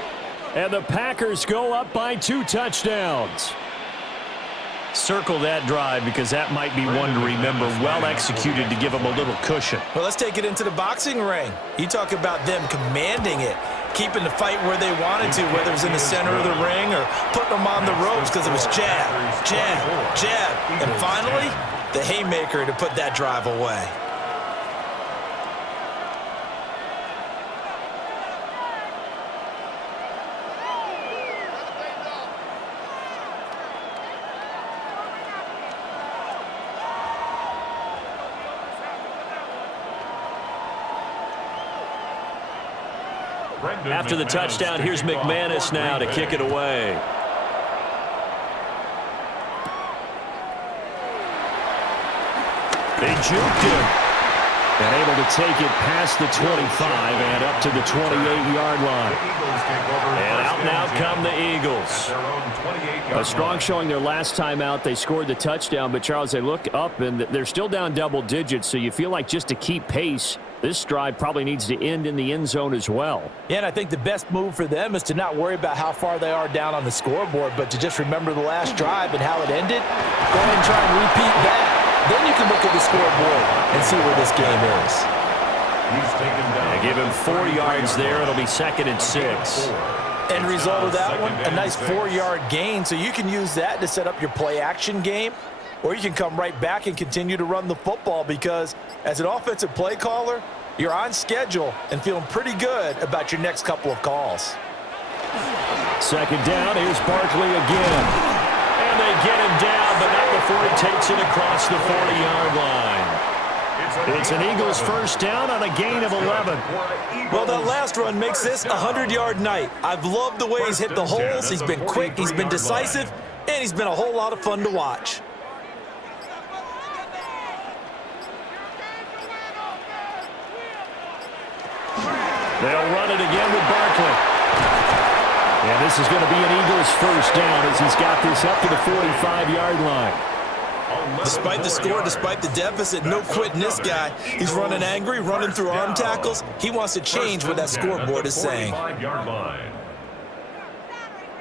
And the Packers go up by 2 touchdowns. Circle that drive because that might be one to remember. Well executed to give them a little cushion. Well, let's take it into the boxing ring. You talk about them commanding it, keeping the fight where they wanted to, whether it was in the center of the ring or putting them on the ropes because it was jab, jab, jab. And finally, the haymaker to put that drive away. After the touchdown, here's McManus now to kick it away. They juked him. And able to take it past the 25 and up to the 28-yard line. And out now come the Eagles. A strong showing their last time out. They scored the touchdown, but Charles, they look up and they're still down double digits, so you feel like just to keep pace, this drive probably needs to end in the end zone as well. Yeah, and I think the best move for them is to not worry about how far they are down on the scoreboard, but to just remember the last drive and how it ended. Go ahead and try and repeat that. Then you can look at the scoreboard and see where this game is. They give him 4 yards there. It'll be 2nd and 6. End result of that one, a nice 4-yard gain, so you can use that to set up your play-action game, or you can come right back and continue to run the football because as an offensive play caller, you're on schedule and feeling pretty good about your next couple of calls. 2nd down. Here's Barkley again. And they get him down, but not before he takes it across the 40-yard line. It's an Eagles first down on a gain of 11. Well, that last run makes this a 100-yard night. I've loved the way he's hit the holes. He's been quick, he's been decisive, and he's been a whole lot of fun to watch. They'll run it again with Barkley. And this is going to be an Eagles first down as he's got this up to the 45-yard line. Despite the score, despite the deficit, no quitting this guy. He's running angry, running through arm tackles. He wants to change what that scoreboard is saying.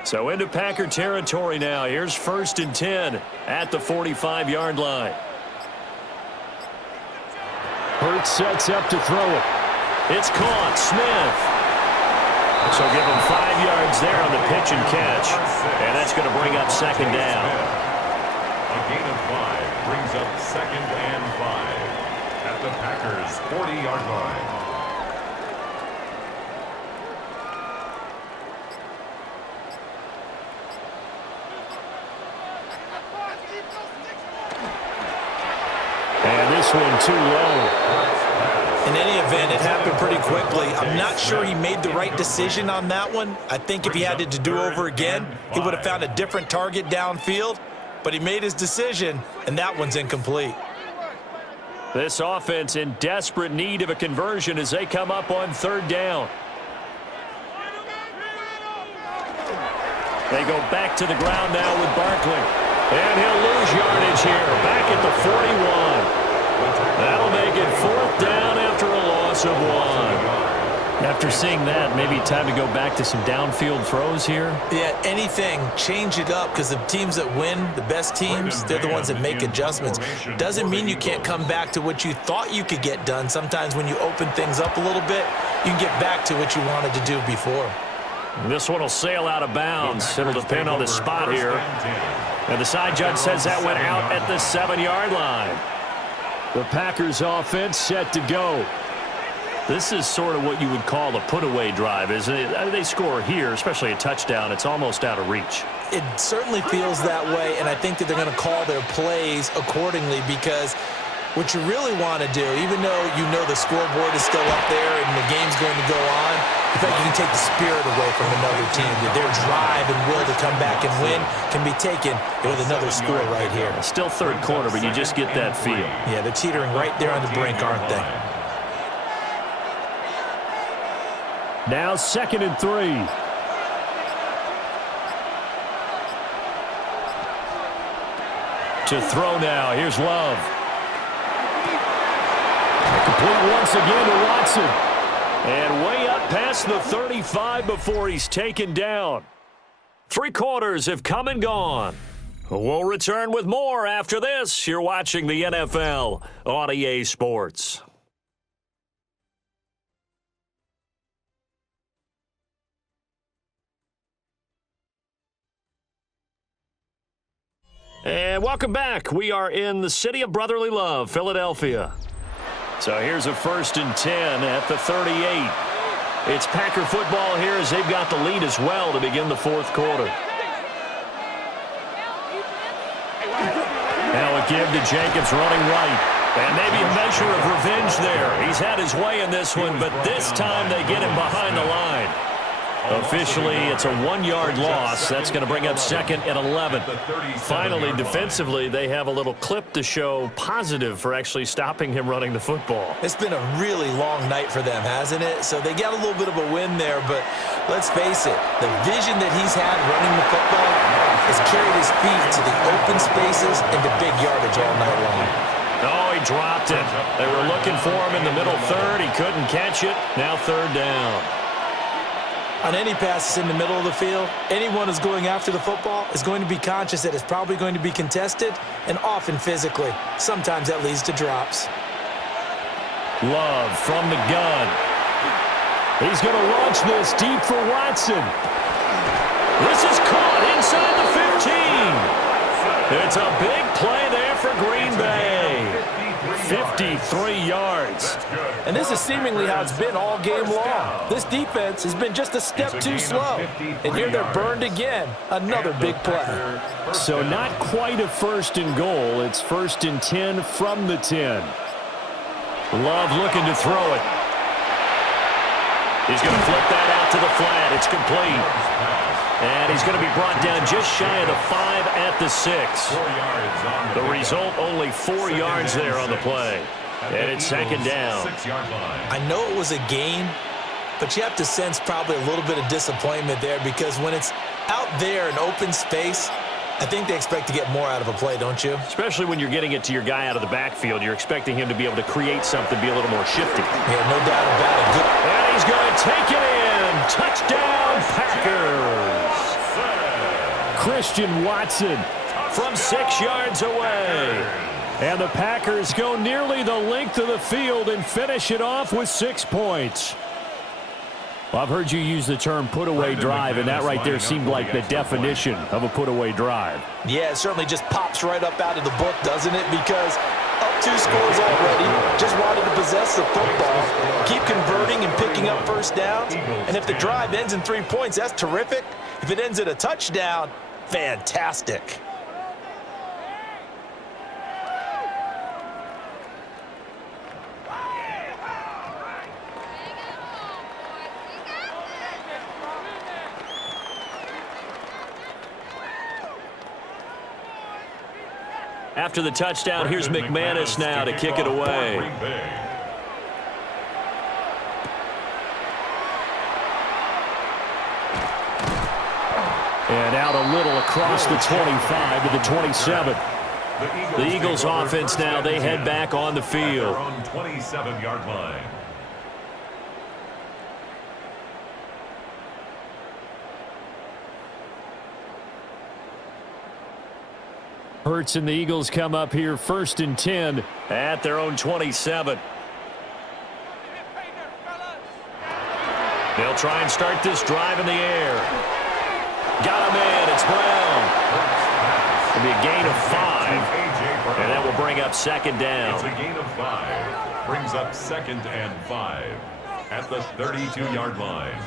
So into Packer territory now. Here's 1st and 10 at the 45-yard line. Hurts sets up to throw it. It's caught. Smith. So give him 5 yards there on the pitch and catch. And that's going to bring up 2nd down. A gain of 5 brings up 2nd and 5 at the Packers' 40-yard line. And this one too low. In any event, it happened pretty quickly. I'm not sure he made the right decision on that one. I think if he had it to do over again, he would have found a different target downfield. But he made his decision, and that one's incomplete. This offense in desperate need of a conversion as they come up on 3rd down. They go back to the ground now with Barkley. And he'll lose yardage here. Back at the 41. That'll make it 4th down after a loss of 1. After seeing that, maybe time to go back to some downfield throws here. Yeah, anything. Change it up because the teams that win, the best teams, they're the ones that make adjustments. Doesn't mean you can't come back to what you thought you could get done. Sometimes when you open things up a little bit, you can get back to what you wanted to do before. This one will sail out of bounds. It'll depend on the spot here. And the side judge says that went out at the 7-yard line. The Packers offense set to go. This is sort of what you would call a put-away drive, isn't it? I mean, they score here, especially a touchdown. It's almost out of reach. It certainly feels that way, and I think that they're going to call their plays accordingly because what you really want to do, even though you know the scoreboard is still up there and the game's going to go on, in fact, you can take the spirit away from another team. That their drive and will to come back and win can be taken with another score right here. Still 3rd quarter, but you just get that feel. Yeah, they're teetering right there on the brink, aren't they? Now 2nd and 3. To throw now. Here's Love. Complete once again to Watson. And way up past the 35 before he's taken down. 3 quarters have come and gone. We'll return with more after this. You're watching the NFL on EA Sports. And welcome back. We are in the city of brotherly love, Philadelphia. So here's a 1st and 10 at the 38. It's Packer football here as they've got the lead as well to begin the 4th quarter. Now a give to Jacobs running right. And maybe a measure of revenge there. He's had his way in this one, but this time they get him behind the line. Officially, it's a 1-yard loss. That's going to bring up 2nd and 11. Finally, defensively, they have a little clip to show positive for actually stopping him running the football. It's been a really long night for them, hasn't it? So they got a little bit of a win there, but let's face it, the vision that he's had running the football has carried his feet to the open spaces and to big yardage all night long. Oh, he dropped it. They were looking for him in the middle third. He couldn't catch it. Now 3rd down. On any passes in the middle of the field, anyone who's going after the football is going to be conscious that it's probably going to be contested and often physically. Sometimes that leads to drops. Love from the gun. He's going to launch this deep for Watson. This is caught inside the 15. It's a big play there for Green Bay. 53 yards. And this is seemingly how it's been all game long. This defense has been just a step too slow. And here they're burned again. Another big play. So not quite a 1st and goal. It's 1st and 10 from the 10. Love looking to throw it. He's going to flip that out to the flat. It's complete. And he's going to be brought down just shy of the 5 at the 6. The result, only 4 yards there on the play. And it's 2nd down. I know it was a gain, but you have to sense probably a little bit of disappointment there because when it's out there in open space, I think they expect to get more out of a play, don't you? Especially when you're getting it to your guy out of the backfield. You're expecting him to be able to create something, be a little more shifty. Yeah, no doubt about it. And he's going to take it in. Touchdown, Packers. Christian Watson from 6 yards away. And the Packers go nearly the length of the field and finish it off with 6 points. Well, I've heard you use the term put-away drive, and that right there seemed like the definition of a put-away drive. Yeah, it certainly just pops right up out of the book, doesn't it? Because up 2 scores already, just wanted to possess the football, keep converting and picking up 1st downs. And if the drive ends in 3 points, that's terrific. If it ends in a touchdown, fantastic. After the touchdown, here's McManus now to kick it away. And out a little across the 25 to the 27. The Eagles offense now, they head back on the field. 27-yard line. Hurts and the Eagles come up here 1st and 10 at their own 27. They'll try and start this drive in the air. Got him in. It's Brown. It'll be a gain of 5. And that will bring up 2nd down. It's a gain of 5. Brings up 2nd and 5 at the 32-yard line.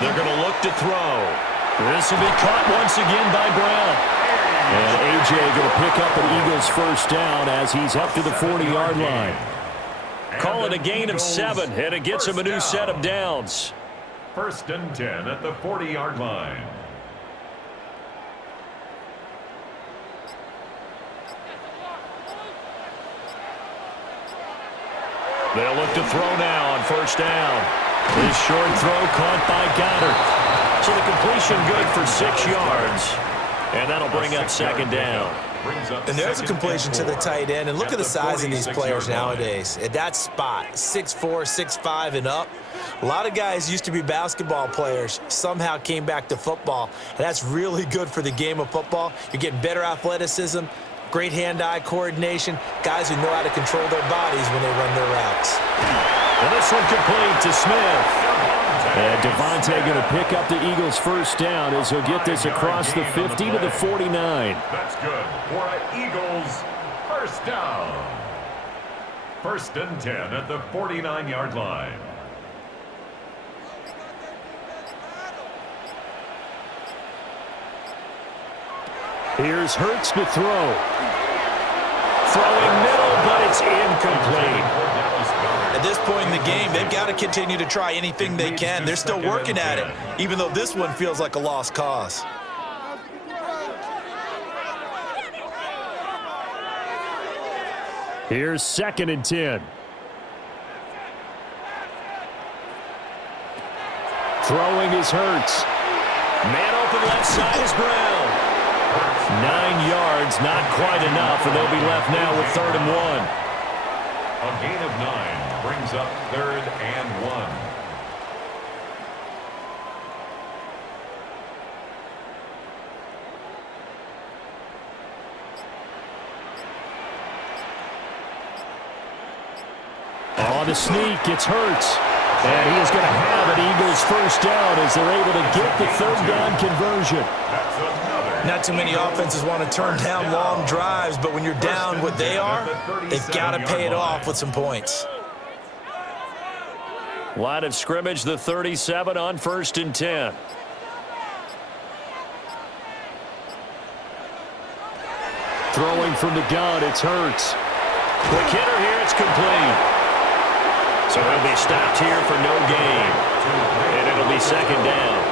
They're going to look to throw. This will be caught once again by Brown. And A.J. going to pick up an Eagles 1st down as he's up to the 40-yard line. Call it a gain of 7, and it gets him a new set of downs. 1st and 10 at the 40-yard line. They'll look to throw now on 1st down. This short throw caught by Goddard. So the completion good for 6 yards. And that'll bring up 2nd down. And there's a completion to the tight end. And look at the size of these players nowadays. At that spot, 6'4", 6'5", and up. A lot of guys used to be basketball players, somehow came back to football. And that's really good for the game of football. You're getting better athleticism, great hand-eye coordination, guys who know how to control their bodies when they run their routes. And this one complete to Smith. And Devontae going to pick up the Eagles' 1st down as he'll get this across the 50 to the 49. That's good for an Eagles 1st down. 1st and 10 at the 49-yard line. Here's Hurts to throw. Throwing middle, but it's incomplete. At this point in the game, they've got to continue to try anything they can. They're still working at it, even though this one feels like a lost cause. Here's 2nd and 10. Throwing is Hurts. Man open left side is Brown. 9 yards, not quite enough, and they'll be left now with 3rd and 1. A gain of 9 brings up 3rd and 1. On the sneak, it's Hurts. And he is going to have an Eagles first down as they're able to get the 3rd down conversion. Not too many offenses want to turn down long drives, but when you're down what they are, they've got to pay it off with some points. Line of scrimmage, the 37 on 1st and 10. Throwing from the gun, it's Hurts. Quick hitter here, it's complete. So he'll be stopped here for no gain. And it'll be 2nd down.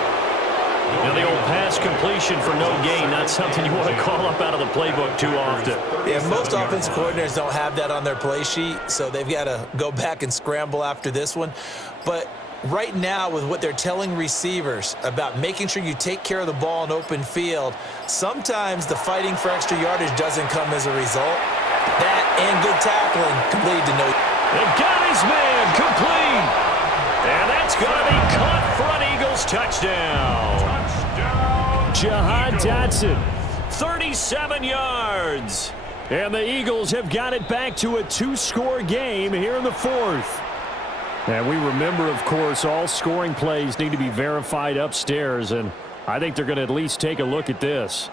Now, the old pass completion for no gain, not something you want to call up out of the playbook too often. Yeah, most offensive coordinators don't have that on their play sheet, so they've got to go back and scramble after this one. But right now, with what they're telling receivers about making sure you take care of the ball in open field, sometimes the fighting for extra yardage doesn't come as a result. That and good tackling can lead to no. They got his man complete. And that's going to be caught for an Eagles touchdown. Jahan Dotson, 37 yards. And the Eagles have got it back to a 2-score game here in the 4th. And we remember, of course, all scoring plays need to be verified upstairs. And I think they're going to at least take a look at this.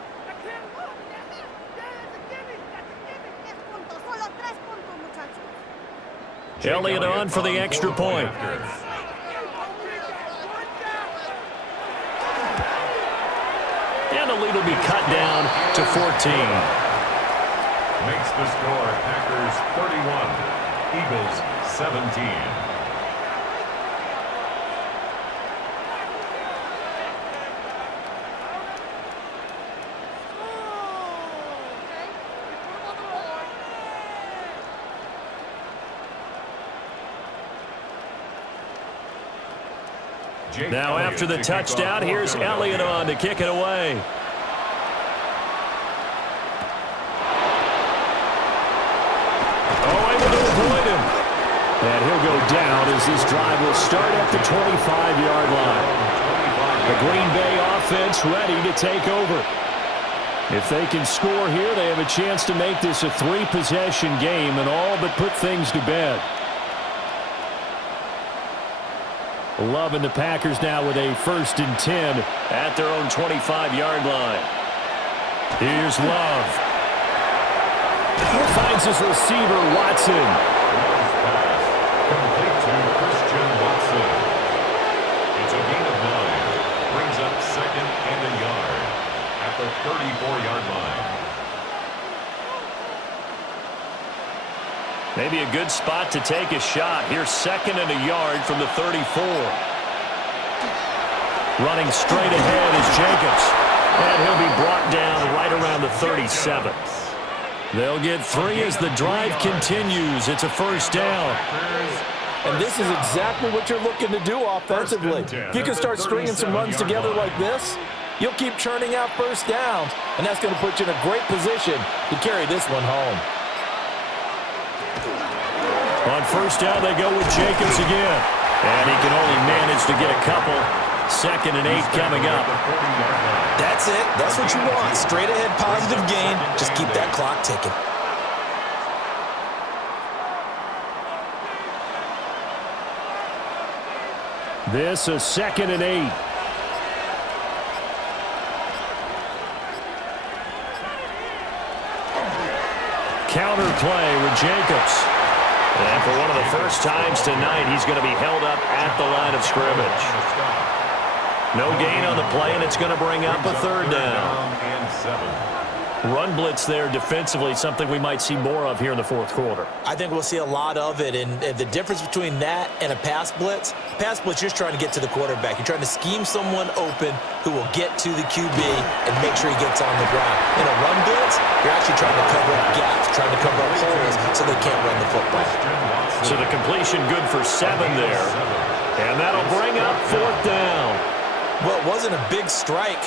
Elliott on for the extra point. And the lead will be cut down to 14. Makes the score Packers 31, Eagles 17. Now after the touchdown, here's Elliott on to kick it away. Oh, able to avoid him. And he'll go down as this drive will start at the 25-yard line. The Green Bay offense ready to take over. If they can score here, they have a chance to make this a 3-possession game and all but put things to bed. Love and the Packers now with a 1st and 10 at their own 25-yard line. Here's Love. Finds his receiver, Watson. Complete to Christian Watson. It's a gain of 9. Brings up 2nd and a yard at the 34-yard line. Maybe a good spot to take a shot. Here's 2nd and a yard from the 34. Running straight ahead is Jacobs. And he'll be brought down right around the 37. They'll get 3 as the drive continues. It's a 1st down. And this is exactly what you're looking to do offensively. If you can start stringing some runs together like this, you'll keep churning out 1st downs, and that's going to put you in a great position to carry this one home. On 1st down, they go with Jacobs again. And he can only manage to get a couple. 2nd and 8 coming up. That's it. That's what you want. Straight ahead positive gain. Just keep that clock ticking. This a 2nd and 8. Counter play with Jacobs. And for one of the first times tonight, he's going to be held up at the line of scrimmage. No gain on the play, and it's going to bring up a 3rd down. Run blitz there defensively, something we might see more of here in the fourth quarter. I think we'll see a lot of it, and the difference between that and a pass blitz, you're trying to get to the quarterback. You're trying to scheme someone open who will get to the QB and make sure he gets on the ground. In a run blitz, you're actually trying to cover up gaps, trying to cover up holes so they can't run the football. So the completion good for 7 there, and that'll bring up 4th down. Well, it wasn't a big strike,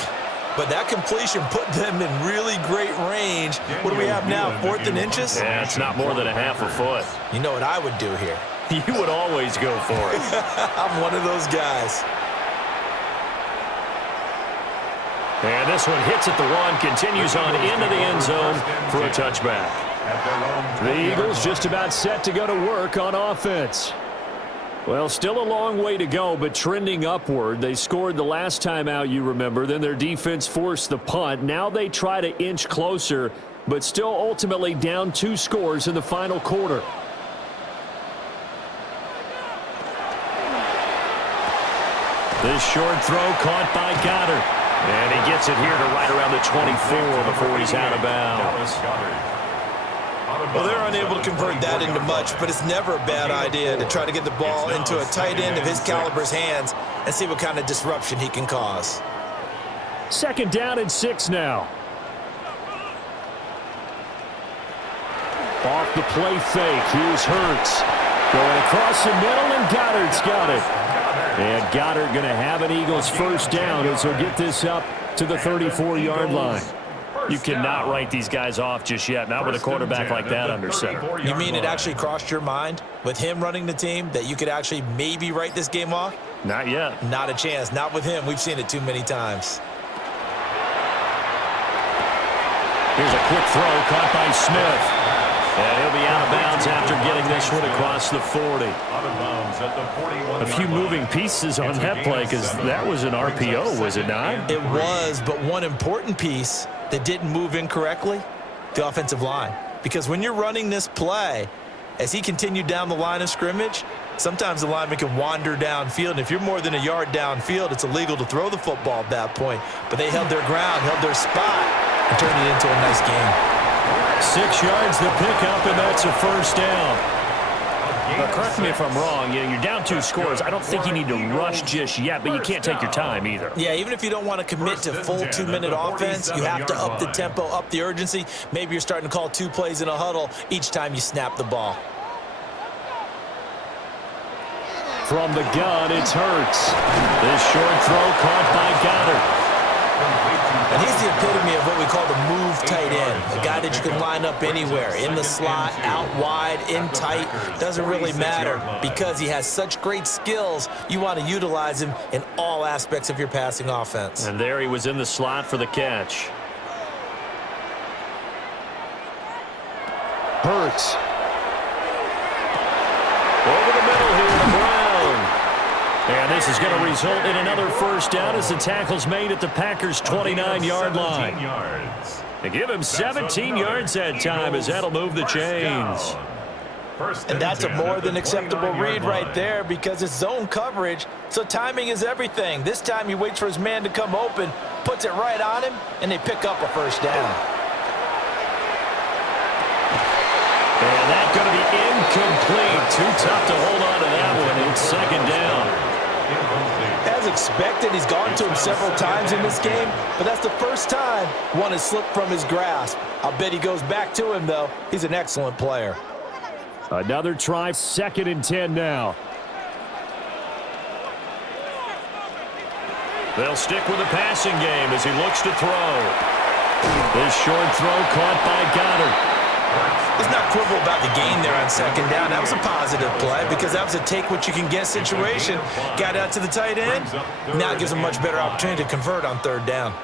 but that completion put them in really great range. What do we have now, 4th and inches? Yeah, it's not more than a half a foot. You know what I would do here? You would always go for it. I'm one of those guys. And this one hits at the 1, continues on into the end zone for a touchback. The Eagles just about set to go to work on offense. Well, still a long way to go, but trending upward. They scored the last time out, you remember. Then their defense forced the punt. Now they try to inch closer, but still ultimately down 2 scores in the final quarter. This short throw caught by Goddard. And he gets it here to right around the 24 before he's out of bounds. Well, they're unable to convert that into much, but it's never a bad idea to try to get the ball into a tight end of his caliber's hands and see what kind of disruption he can cause. 2nd down and 6 now. Off the play fake. Here's Hurts. Going across the middle, and Goddard's got it. And Goddard going to have an Eagles 1st down as he'll get this up to the 34-yard line. You cannot write these guys off just yet, not with a quarterback like that under center. You mean it actually crossed your mind with him running the team that you could actually maybe write this game off? Not yet. Not a chance. Not with him. We've seen it too many times. Here's a quick throw caught by Smith. And he'll be out of bounds after getting this one across the 40. A few moving pieces on that play because that was an RPO, was it not? It was, but one important piece that didn't move incorrectly, the offensive line. Because when you're running this play, as he continued down the line of scrimmage, sometimes the lineman can wander downfield. And if you're more than a yard downfield, it's illegal to throw the football at that point. But they held their ground, held their spot, and turned it into a nice game. 6 yards the pickup, and that's a 1st down. But correct me if I'm wrong. You're down 2 scores. I don't think you need to rush just yet, but you can't take your time either. Yeah, even if you don't want to commit to full 2-minute offense, you have to up the tempo, up the urgency. Maybe you're starting to call 2 plays in a huddle each time you snap the ball. From the gun, it's Hurts. This short throw caught by Goddard. And he's the epitome of what we call the move tight end, a guy that you can line up anywhere, in the slot, out wide, in tight, doesn't really matter because he has such great skills. You want to utilize him in all aspects of your passing offense. And there he was in the slot for the catch. Hurts. Over the middle here to Brown. And this is going to result in another 1st down as the tackle's made at the Packers' 29-yard line. They give him 17 yards that time as that'll move the chains. And that's a more than acceptable read right there because it's zone coverage, so timing is everything. This time he waits for his man to come open, puts it right on him, and they pick up a 1st down. And that's going to be incomplete. Too tough to hold on to that one. It's 2nd down. As expected, he's gone to him several times in this game, but that's the first time one has slipped from his grasp. I'll bet he goes back to him, though. He's an excellent player. Another try, 2nd and 10 now. They'll stick with the passing game as he looks to throw. This short throw caught by Goddard. Let's not quibble about the gain there on 2nd down. That was a positive play because that was a take-what-you-can-get situation. Got out to the tight end. Now it gives him a much better opportunity to convert on 3rd down.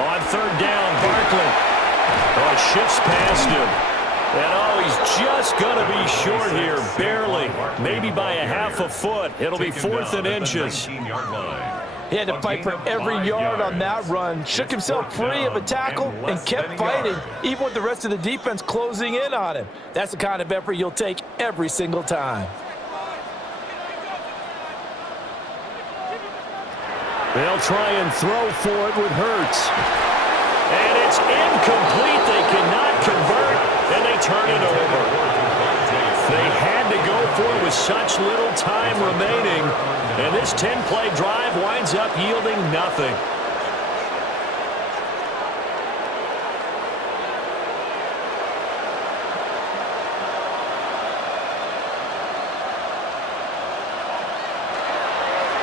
On 3rd down, Barkley. Oh, shifts past him. And oh, he's just going to be short here, barely, maybe by a half a foot. It'll be 4th and inches. He had to fight for every yard on that run, shook himself free of a tackle, and kept fighting, even with the rest of the defense closing in on him. That's the kind of effort you'll take every single time. They'll try and throw for it with Hurts. And it's incomplete. They cannot convert, and they turn it over. They had to go for it with such little time remaining, and this 10-play drive winds up yielding nothing.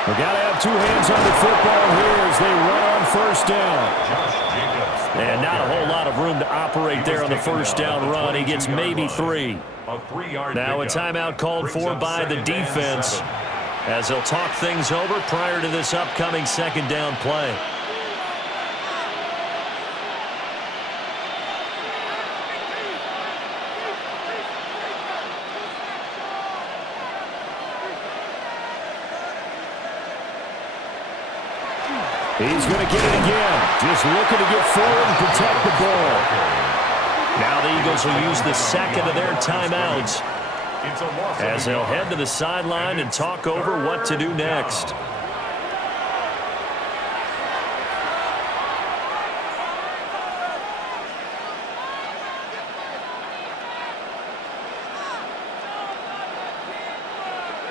We got to have two hands on the football here as they run on first down. And not a whole lot of room to operate there on the first down run. He gets maybe 3. Now a timeout called for by the defense as they'll talk things over prior to this upcoming second down play. He's going to get it again. Just looking to get forward and protect the ball. Now the Eagles will use the second of their timeouts as they'll head to the sideline and talk over what to do next.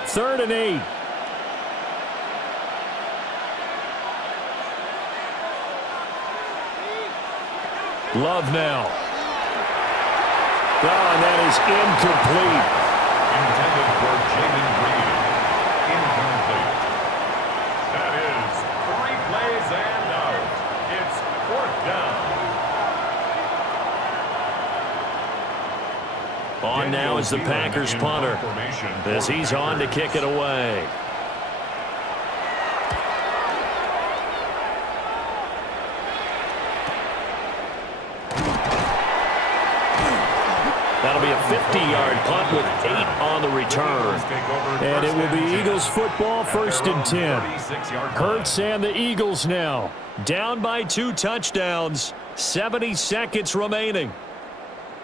Third and 8. Love now. Oh, and that is incomplete. Intended for Jalen Hurts. Incomplete. That is 3 plays and out. It's 4th down. On now is the Packers punter as he's on to kick it away. That'll be a 50-yard punt with 8 on the return. And it will be Eagles football, 1st and 10. Hurts and the Eagles now down by 2 touchdowns. 70 seconds remaining.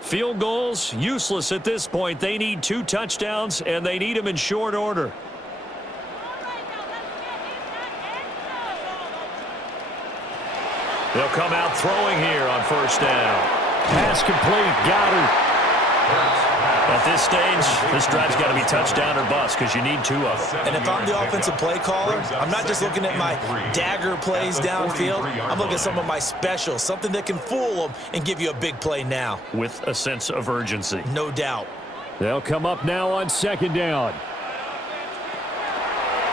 Field goals useless at this point. They need 2 touchdowns, and they need them in short order. They'll come out throwing here on first down. Pass complete. Goddard. At this stage, this drive's got to be touchdown or bust because you need 2 of them. And if I'm the offensive play caller, I'm not just looking at my dagger plays downfield. I'm looking at some of my specials, something that can fool them and give you a big play now. With a sense of urgency. No doubt. They'll come up now on second down.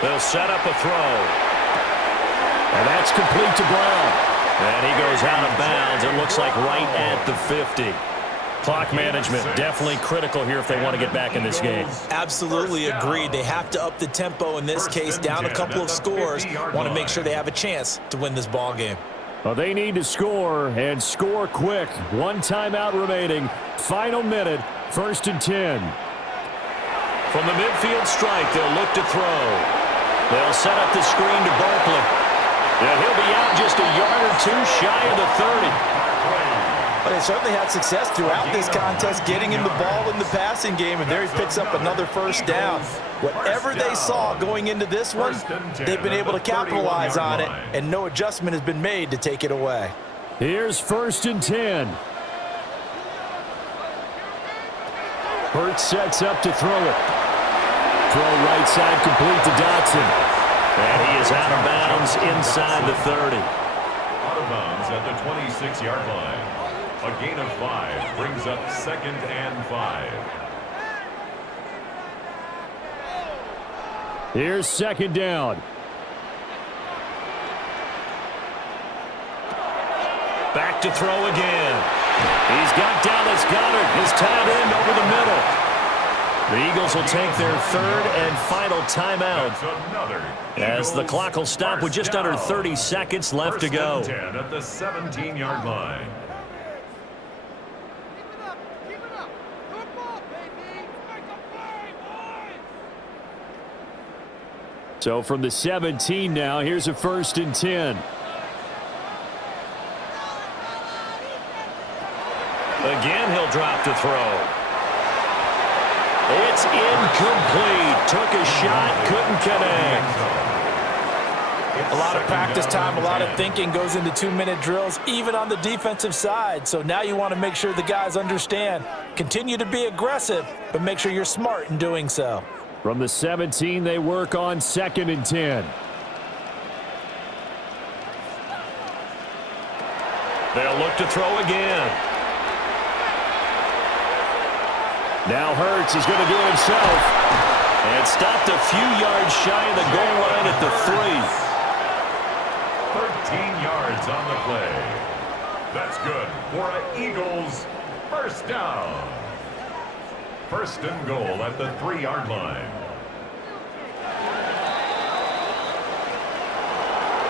They'll set up a throw. And that's complete to Brown. And he goes out of bounds. It looks like right at the 50. Clock management definitely critical here if they want to get back in this game. Absolutely agreed. They have to up the tempo in this case, down a couple of scores. Want to make sure they have a chance to win this ball game. Well, they need to score and score quick. 1 timeout remaining. Final minute, 1st and 10. From the midfield strike, they'll look to throw. They'll set up the screen to Barkley. And he'll be out just a yard or 2 shy of the 30. But they certainly had success throughout this contest, getting him the ball in the passing game, and there he picks up another first down. Whatever they saw going into this one, they've been able to capitalize on it, and no adjustment has been made to take it away. Here's 1st and 10. Hurts sets up to throw it. Throw right side complete to Dotson. And he is out of bounds inside the 30. Out of bounds at the 26-yard line. A gain of 5 brings up 2nd and 5. Here's second down. Back to throw again. He's got Dallas Goedert, his tight end, over the middle. The Eagles will take their 3rd and final timeout as the clock will stop with just under 30 seconds left to go. 10 at the 17-yard line. So from the 17 now, here's a 1st and 10. Again, he'll drop to throw. It's incomplete. Took a shot, couldn't connect. A lot of practice time, a lot of thinking goes into 2-minute drills, even on the defensive side. So now you want to make sure the guys understand. Continue to be aggressive, but make sure you're smart in doing so. From the 17, they work on 2nd and 10. They'll look to throw again. Now Hurts is going to do it himself. And stopped a few yards shy of the goal line at the 3. 13 yards on the play. That's good for an Eagles first down. 1st and goal at the 3-yard line.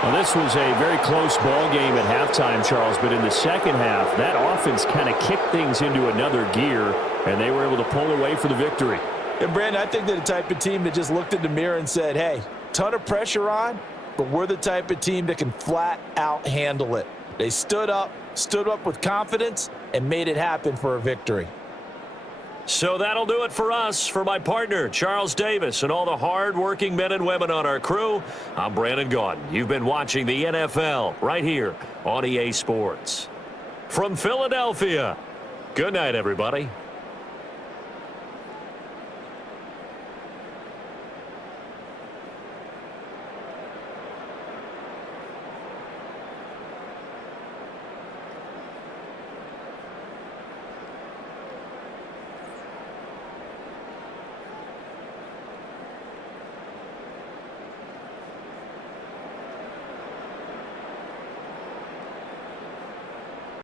Well, this was a very close ball game at halftime, Charles, but in the second half, that offense kind of kicked things into another gear, and they were able to pull away for the victory. And, Brandon, I think they're the type of team that just looked in the mirror and said, hey, ton of pressure on, but we're the type of team that can flat out handle it. They stood up with confidence, and made it happen for a victory. So that'll do it for us. For my partner, Charles Davis, and all the hard-working men and women on our crew, I'm Brandon Gaudin. You've been watching the NFL right here on EA Sports. From Philadelphia, good night, everybody.